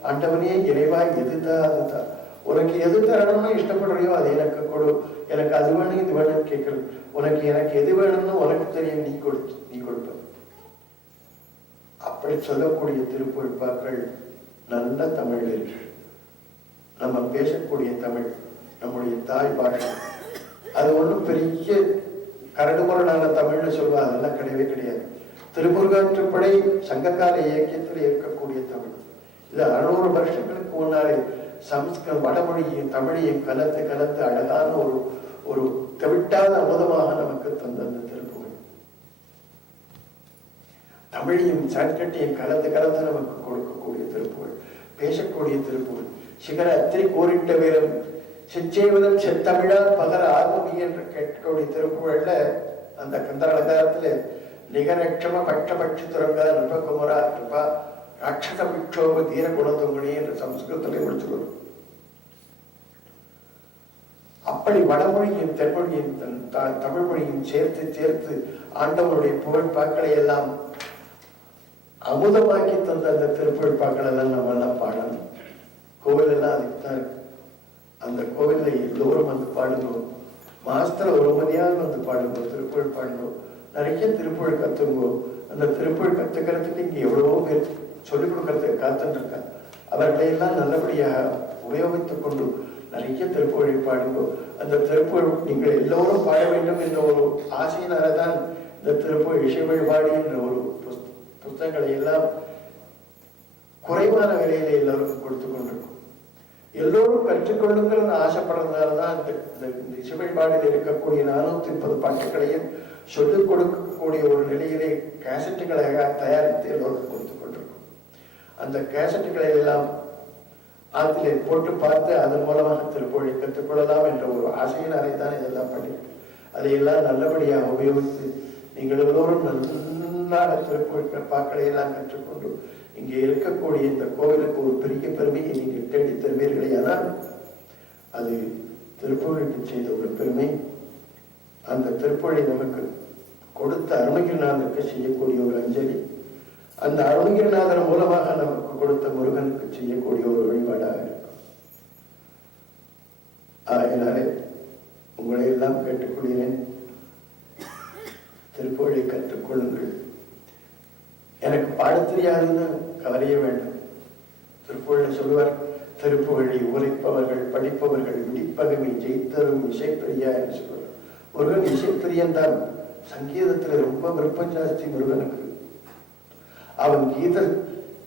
ஆண்டவனே இறைவாய் எதுதா அதுதான், உனக்கு எது தரணும்னு இஷ்டப்படுறியோ அதை எனக்கு கொடு, எனக்கு அது வேணும் இது வேணும்னு கேட்கறது, உனக்கு எனக்கு எது வேணும்னு உனக்கு தெரியும், நீ கொடுப்ப. அப்படி சொல்லக்கூடிய திருப்புகழ்பாக்கள் நல்ல தமிழர்கள். நம்ம பேசக்கூடிய தமிழ் நம்முடைய தாய் பாஷை. அது ஒன்றும் பெரிய கரடுமுரடான தமிழ்னு சொல்வா, அதெல்லாம் கிடையவே கிடையாது. திருமுருகாற்றுப்படை சங்ககால இயக்கியத்தில் இருக்கக்கூடிய தமிழ். இது 600 வருஷங்களுக்கு முன்னாலே சம்ஸ்கிருத வடமொழியும் தமிழையும் கலந்து அழகான ஒரு தவிட்டாத அமுதமாக நமக்கு தந்த அந்த திருப்புகழ். தமிழையும் சான்கட்டையும் கலந்து நமக்கு கொடுக்கக்கூடிய திருப்புகழ், பேசக்கூடிய திருப்புகழ். சிகர அத்திரி கோரிட்ட வீரம் செச்சேவதம் செத்தமிழால் பகர ஆர்வமி என்று கேட்கக்கூடிய திருப்புகழ்ல அந்த கந்தர் அலங்காரத்துல நிகரட்சம பட்சபட்சி துறங்க நிருபகுமரா கிருபா ராட்சச விட்சோப தீர குணதுங்கணி என்று சம்ஸ்கிருதத்திலே முடிச்சுள்ளோம். அப்படி வடமொழியும் தென்மொழியும் தமிழ் மொழியும் சேர்த்து ஆண்டவனுடைய புகழ்பாக்களை எல்லாம் அமுதமாக்கி தந்த அந்த திருப்புகழ்பாக்கள் எல்லாம் நம்ம எல்லாம் பாடணும். கோவில் எல்லாம் அதுக்குதான் இருக்கு. அந்த கோவில்ல எல்லோரும் வந்து பாடுங்க. மாசத்துல ஒரு மணியாக வந்து பாடுங்க, திருப்புகழ் பாடுங்க. நிறைய திருப்புகழ் கத்துங்கோ. அந்த திருப்புகழ் கத்துக்கிறதுக்கு இங்க எவ்வளவோ பேர் சொல்லிக் கொடுக்கறதுக்கு காத்துட்டு இருக்காங்க. அவர்களையெல்லாம் நல்லபடியாக உபயோகித்துக் கொண்டு நிறைய திருப்புகழை பாடுங்கோ. அந்த திருப்புகழ் நீங்கள் எல்லோரும் பாட வேண்டும் என்ற ஒரு ஆசையினால்தான் இந்த திருப்புகழ் இசை வழிபாடு என்ற ஒரு புத்தகங்களை எல்லாம் குறைவான விலையில எல்லோருக்கும் கொடுத்து கொண்டிருக்கும். எல்லோரும் கற்றுக்கொள்ளுங்கள் ஆசைப்படுறதுனாலதான் இந்த இசை வழிபாடில் இருக்கக்கூடிய 430 பாட்டுகளையும் சொல்லிக் கொடுக்கக்கூடிய ஒரு நிலையிலே கேசட்டுகளை தயாரித்து எல்லோருக்கும் கொடுத்து கொண்டிருக்கும். அந்த கேசட்டுகளை எல்லாம் ஆத்திலே போட்டு பார்த்து அதன் மூலமாக திருப்புகழை கற்றுக்கொள்ளலாம் என்ற ஒரு ஆசையினாலே தான் இதெல்லாம் பண்ணியிருக்கு. அதையெல்லாம் நல்லபடியாக உபயோகித்து நீங்கள் எல்லோரும் நல்ல திருப்புகழ் பாக்களை எல்லாம் கற்றுக்கொண்டு இங்கே இருக்கக்கூடிய இந்த கோவிலுக்கு ஒரு பெரிய பெருமையை நீங்கள் தேடி தருவீர்களே. ஆனால் அது திருப்புகழுக்கு செய்த ஒரு பெருமை. அந்த திருப்புகழை நமக்கு கொடுத்த அருணகிரிநாதருக்கு செய்யக்கூடிய ஒரு அஞ்சலி, அந்த அருணகிரிநாதர் மூலமாக நமக்கு கொடுத்த முருகனுக்கு செய்யக்கூடிய ஒரு வழிபாடாக இருக்கும். ஆகையினாலே உங்களை எல்லாம் கேட்டுக்கொள்கிறேன், திருப்புகழை கற்றுக்கொள்ளுங்கள். எனக்கு பாட தெரியாதுன்னு கவலையே வேண்டும். திருப்புகழ் சொல்லுவார், திருப்புகழை உரைப்பவர்கள் படிப்பவர்கள் விடிப்பகமை ஜெயித்தரும் இசைப்பிரியா என்று சொல்லுவார். முருகன் இசைப்பிரியன் தான். சங்கீதத்துல ரொம்ப விருப்பம் ஜாஸ்தி முருகனுக்கு. அவன்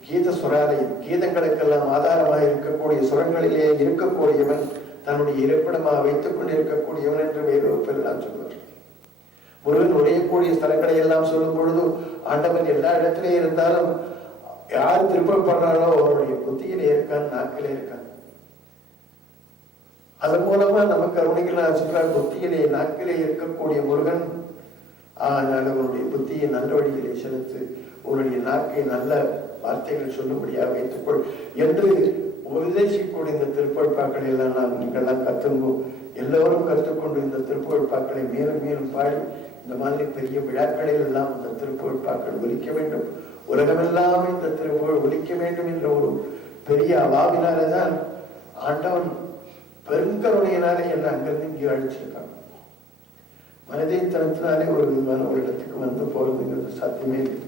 கீத சுராலயம், கீதங்களுக்கெல்லாம் ஆதாரமாக இருக்கக்கூடிய சுரங்களிலே இருக்கக்கூடியவன், தன்னுடைய இருப்பிடமாக வைத்துக் கொண்டு இருக்கக்கூடியவன் என்று வேறுவெல்லாம் சொல்வார். முருகன் உடையக்கூடிய ஸ்தலங்களை எல்லாம் சொல்லும் பொழுது ஆண்டவன் எல்லா இடத்திலே இருந்தாலும் யார் திருப்பப்படுறாரோ அவருடைய புத்தியிலே இருக்கான், நாக்கிலே இருக்கான். அதன் மூலமா நமக்கு அருணகிரிநாதர் சொல்றார், புத்தியிலே நாக்கிலே இருக்கக்கூடிய முருகன் ஆனால் உன்னுடைய புத்தியை நல்ல வழியிலே செலுத்து, உன்னுடைய நாக்கை நல்ல வார்த்தைகள் சொல்லும்படியாக வைத்துக்கொள் என்று உபதேசிக்கூடிய இந்த திருப்பொழிப்பாக்களை எல்லாம் நாம் நீங்கள்லாம் கற்றுங்கோ. எல்லோரும் கற்றுக்கொண்டு இந்த திருப்பொழிப்பாக்களை மேலும் மேலும் பாடி இந்த மாதிரி பெரிய விழாக்களில் எல்லாம் இந்த திருப்பொழிப்பாக்கள் ஒலிக்க வேண்டும், உலகமெல்லாம் இந்த திருப்புகழ் ஒலிக்க வேண்டும் என்ற ஒரு பெரிய அவாவினால்தான் ஆண்டவன் பெருங்கருணையினாலே என்ன அங்கிருந்து இங்கே அழிச்சிருக்கான். மனதை தனத்தினாலே ஒரு விதமான ஒரு இடத்துக்கு வந்து போறதுங்கிறது சாத்தியமே இல்லை.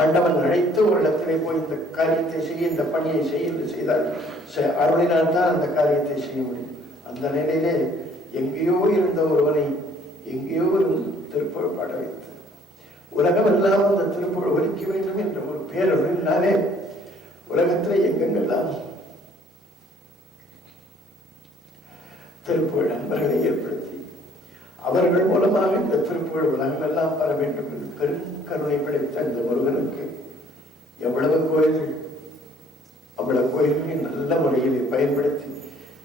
ஆண்டவன் அழைத்து ஒரு இடத்திலே போய் இந்த காரியத்தை செய்ய, இந்த பணியை செய்ய என்று செய்தால் அருளினால் தான் அந்த காரியத்தை செய்ய முடியும். அந்த நிலையிலே எங்கேயோ இருந்த ஒருவனை எங்கேயோ திருப்புகழ் பாட வைத்து உலகம் எல்லாம் அந்த திருப்புகழ் ஒலிக்க வேண்டும் என்ற ஒரு பேரருளினாலே உலகத்திலே எங்கெங்கெல்லாம் திருப்புகழ் நண்பர்களை ஏற்படுத்தி அவர்கள் மூலமாக இந்த திருப்புகழ் உலகம் எல்லாம் பெற வேண்டும் என்று பெரும் கருணை படைத்த இந்த முருகனுக்கு எவ்வளவு கோயில்கள், அவ்வளவு கோயில்களை நல்ல முறையில் பயன்படுத்தி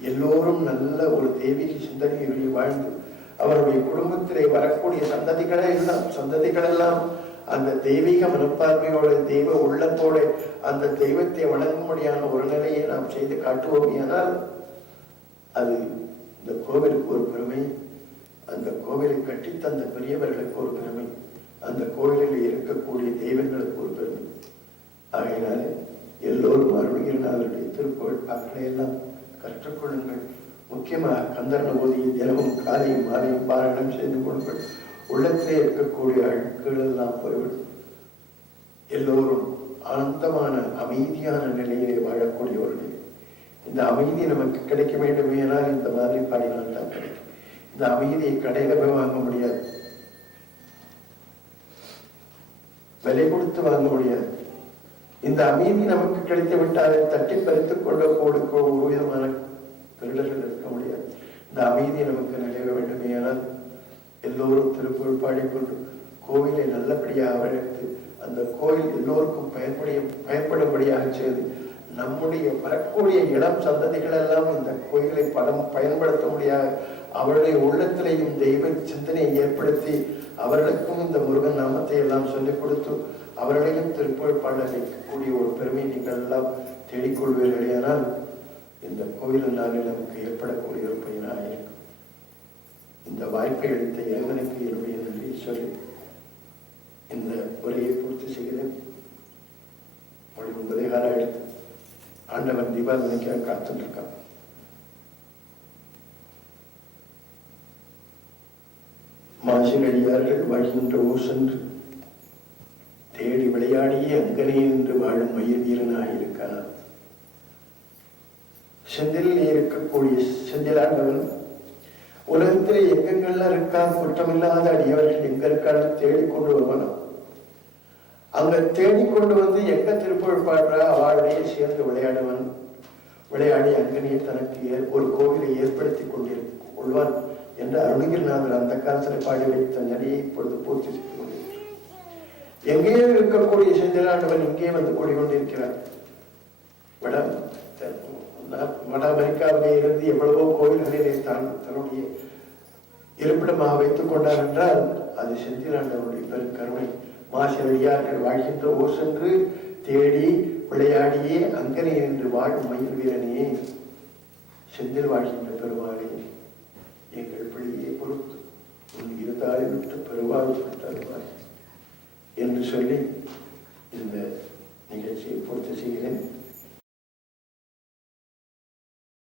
எல்லோரும் நல்ல ஒரு தெய்வீக சிந்தனையை வாழ்ந்து அவருடைய குடும்பத்திலே வரக்கூடிய சந்ததிகள் எல்லாம் அந்த தெய்வீக மனப்பான்மையோட தெய்வ உள்ளத்தோட அந்த தெய்வத்தை வணங்கும்படியான ஒரு நிலையை நாம் செய்து காட்டுவோம். ஆனால் அது இந்த கோவிலுக்கு ஒரு பெருமை, அந்த கோவிலை கட்டித்தந்த பெரியவர்களுக்கு ஒரு பெருமை, அந்த கோவிலில் இருக்கக்கூடிய தெய்வங்களுக்கு ஒரு பெருமை. ஆகையினாலே எல்லோரும் அருள்கிறனாருடைய திருப்புகழ் பாக்களை எல்லாம் கற்றுக்கொள்ளுங்கள். முக்கியமாக கந்தர்ண ஓதியை தினமும் காலையும் மாலையும் பாராயணம் செய்து கொள்ளுங்கள். உள்ளத்திலே இருக்கக்கூடிய அழுக்குகள் எல்லாம் போய்விடும். எல்லோரும் ஆனந்தமான அமைதியான நிலையிலே வாழக்கூடியவர்கள். இந்த அமைதி நமக்கு கிடைக்க வேண்டும் என்றால் இந்த மாதிரி பாடினால் தான் கிடைக்கும். இந்த அமைதியை கடையில போய் வாங்க முடியாது, விலை கொடுத்து வாங்க முடியாது. இந்த அமைதி நமக்கு கிடைத்து விட்டால் தட்டி பறித்துக் கொள்ள கொடுக்க ஒரு விதமான திருடர்கள் இருக்க முடியாது. இந்த அமைதியை நமக்கு நிலைய வேண்டுமே ஆனால் எல்லோரும் திருப்புகழ் பாடிக்கொண்டு கோவிலை நல்லபடியாக வளர்த்து அந்த கோயில் எல்லோருக்கும் பயன்படும்படியாக செய்து நம்முடைய வரக்கூடிய இடம் சந்ததிகள் எல்லாம் இந்த கோயிலை பயன்படுத்த முடியாது அவருடைய உள்ளத்திலேயும் தெய்வ சிந்தனையை ஏற்படுத்தி அவர்களுக்கும் இந்த முருகன் நாமத்தை எல்லாம் சொல்லிக் கொடுத்து அவர்களையும் திருப்புகழ் பாட வைக்கக்கூடிய ஒரு பெருமை நீங்கள் எல்லாம் தேடிக்கொள்வீர்களேயானால் இந்த கோயில் நாளில் நமக்கு ஏற்படக்கூடிய ஒரு பயனாக இருக்கும். இந்த வாய்ப்பை அளித்த இறைவனுக்கு என்னுடைய நன்றி சொல்லி இந்த உரையை பூர்த்தி செய்கிறேன். மொழி 9 காலம் எடுத்து ஆண்டவன் தீபாவளிக்காக காத்துட்டு இருக்கான். மாசிலடியார்கள் வாழ்கின்ற ஊர் சென்று தேடி விளையாடியே அங்கனே என்று வாழும் மயில் வீரனாக இருக்கானார். செந்தில் இருக்கக்கூடிய செந்திலாண்டவன் உலகத்திலே எங்கெங்கெல்லாம் இருக்கான் குற்றமில்லாத அடியவர்கள் எங்க இருக்கான்னு தேடிக்கொண்டு வருவானோ அங்க தேடிக்கொண்டு வந்து எங்க திருப்புகழ் பாடுற அவளுடைய சேர்ந்து விளையாடுவன். விளையாடி அங்கனே தனக்கு ஒரு கோவிலை ஏற்படுத்தி கொள்வான் என்று அருணகிரிநாதர் அந்த காலத்தில் பாடி வைத்த நிலையை இப்பொழுது பூர்த்தி செய்து கொண்டிருக்கிறார். எங்கேயோ இருக்கக்கூடிய செந்திலாண்டவன் இங்கே வந்து கூடிக்கொண்டிருக்கிறார். வட அமெரிக்காவிலே இருந்து எவ்வளவோ கோவில்களிலே தன்னுடைய இருப்பிடமாக வைத்துக் கொண்டார் என்றால் அது செந்திலாண்டவனுடைய பெருங்கருணை. மாசிலடியார்கள் வாழ்கின்ற ஊர் சென்று தேடி விளையாடியே அங்கனே என்று வாழும் மயில் வீரனே, செந்தில் வாழ்கின்ற பெருமாளே, எங்கள் பிள்ளையை பொறுத்து உன் இருந்தாலே விட்டு பெருவாழ்வு தருவாய் என்று சொல்லி இந்த நிகழ்ச்சியை பூர்த்தி செய்கிறேன்.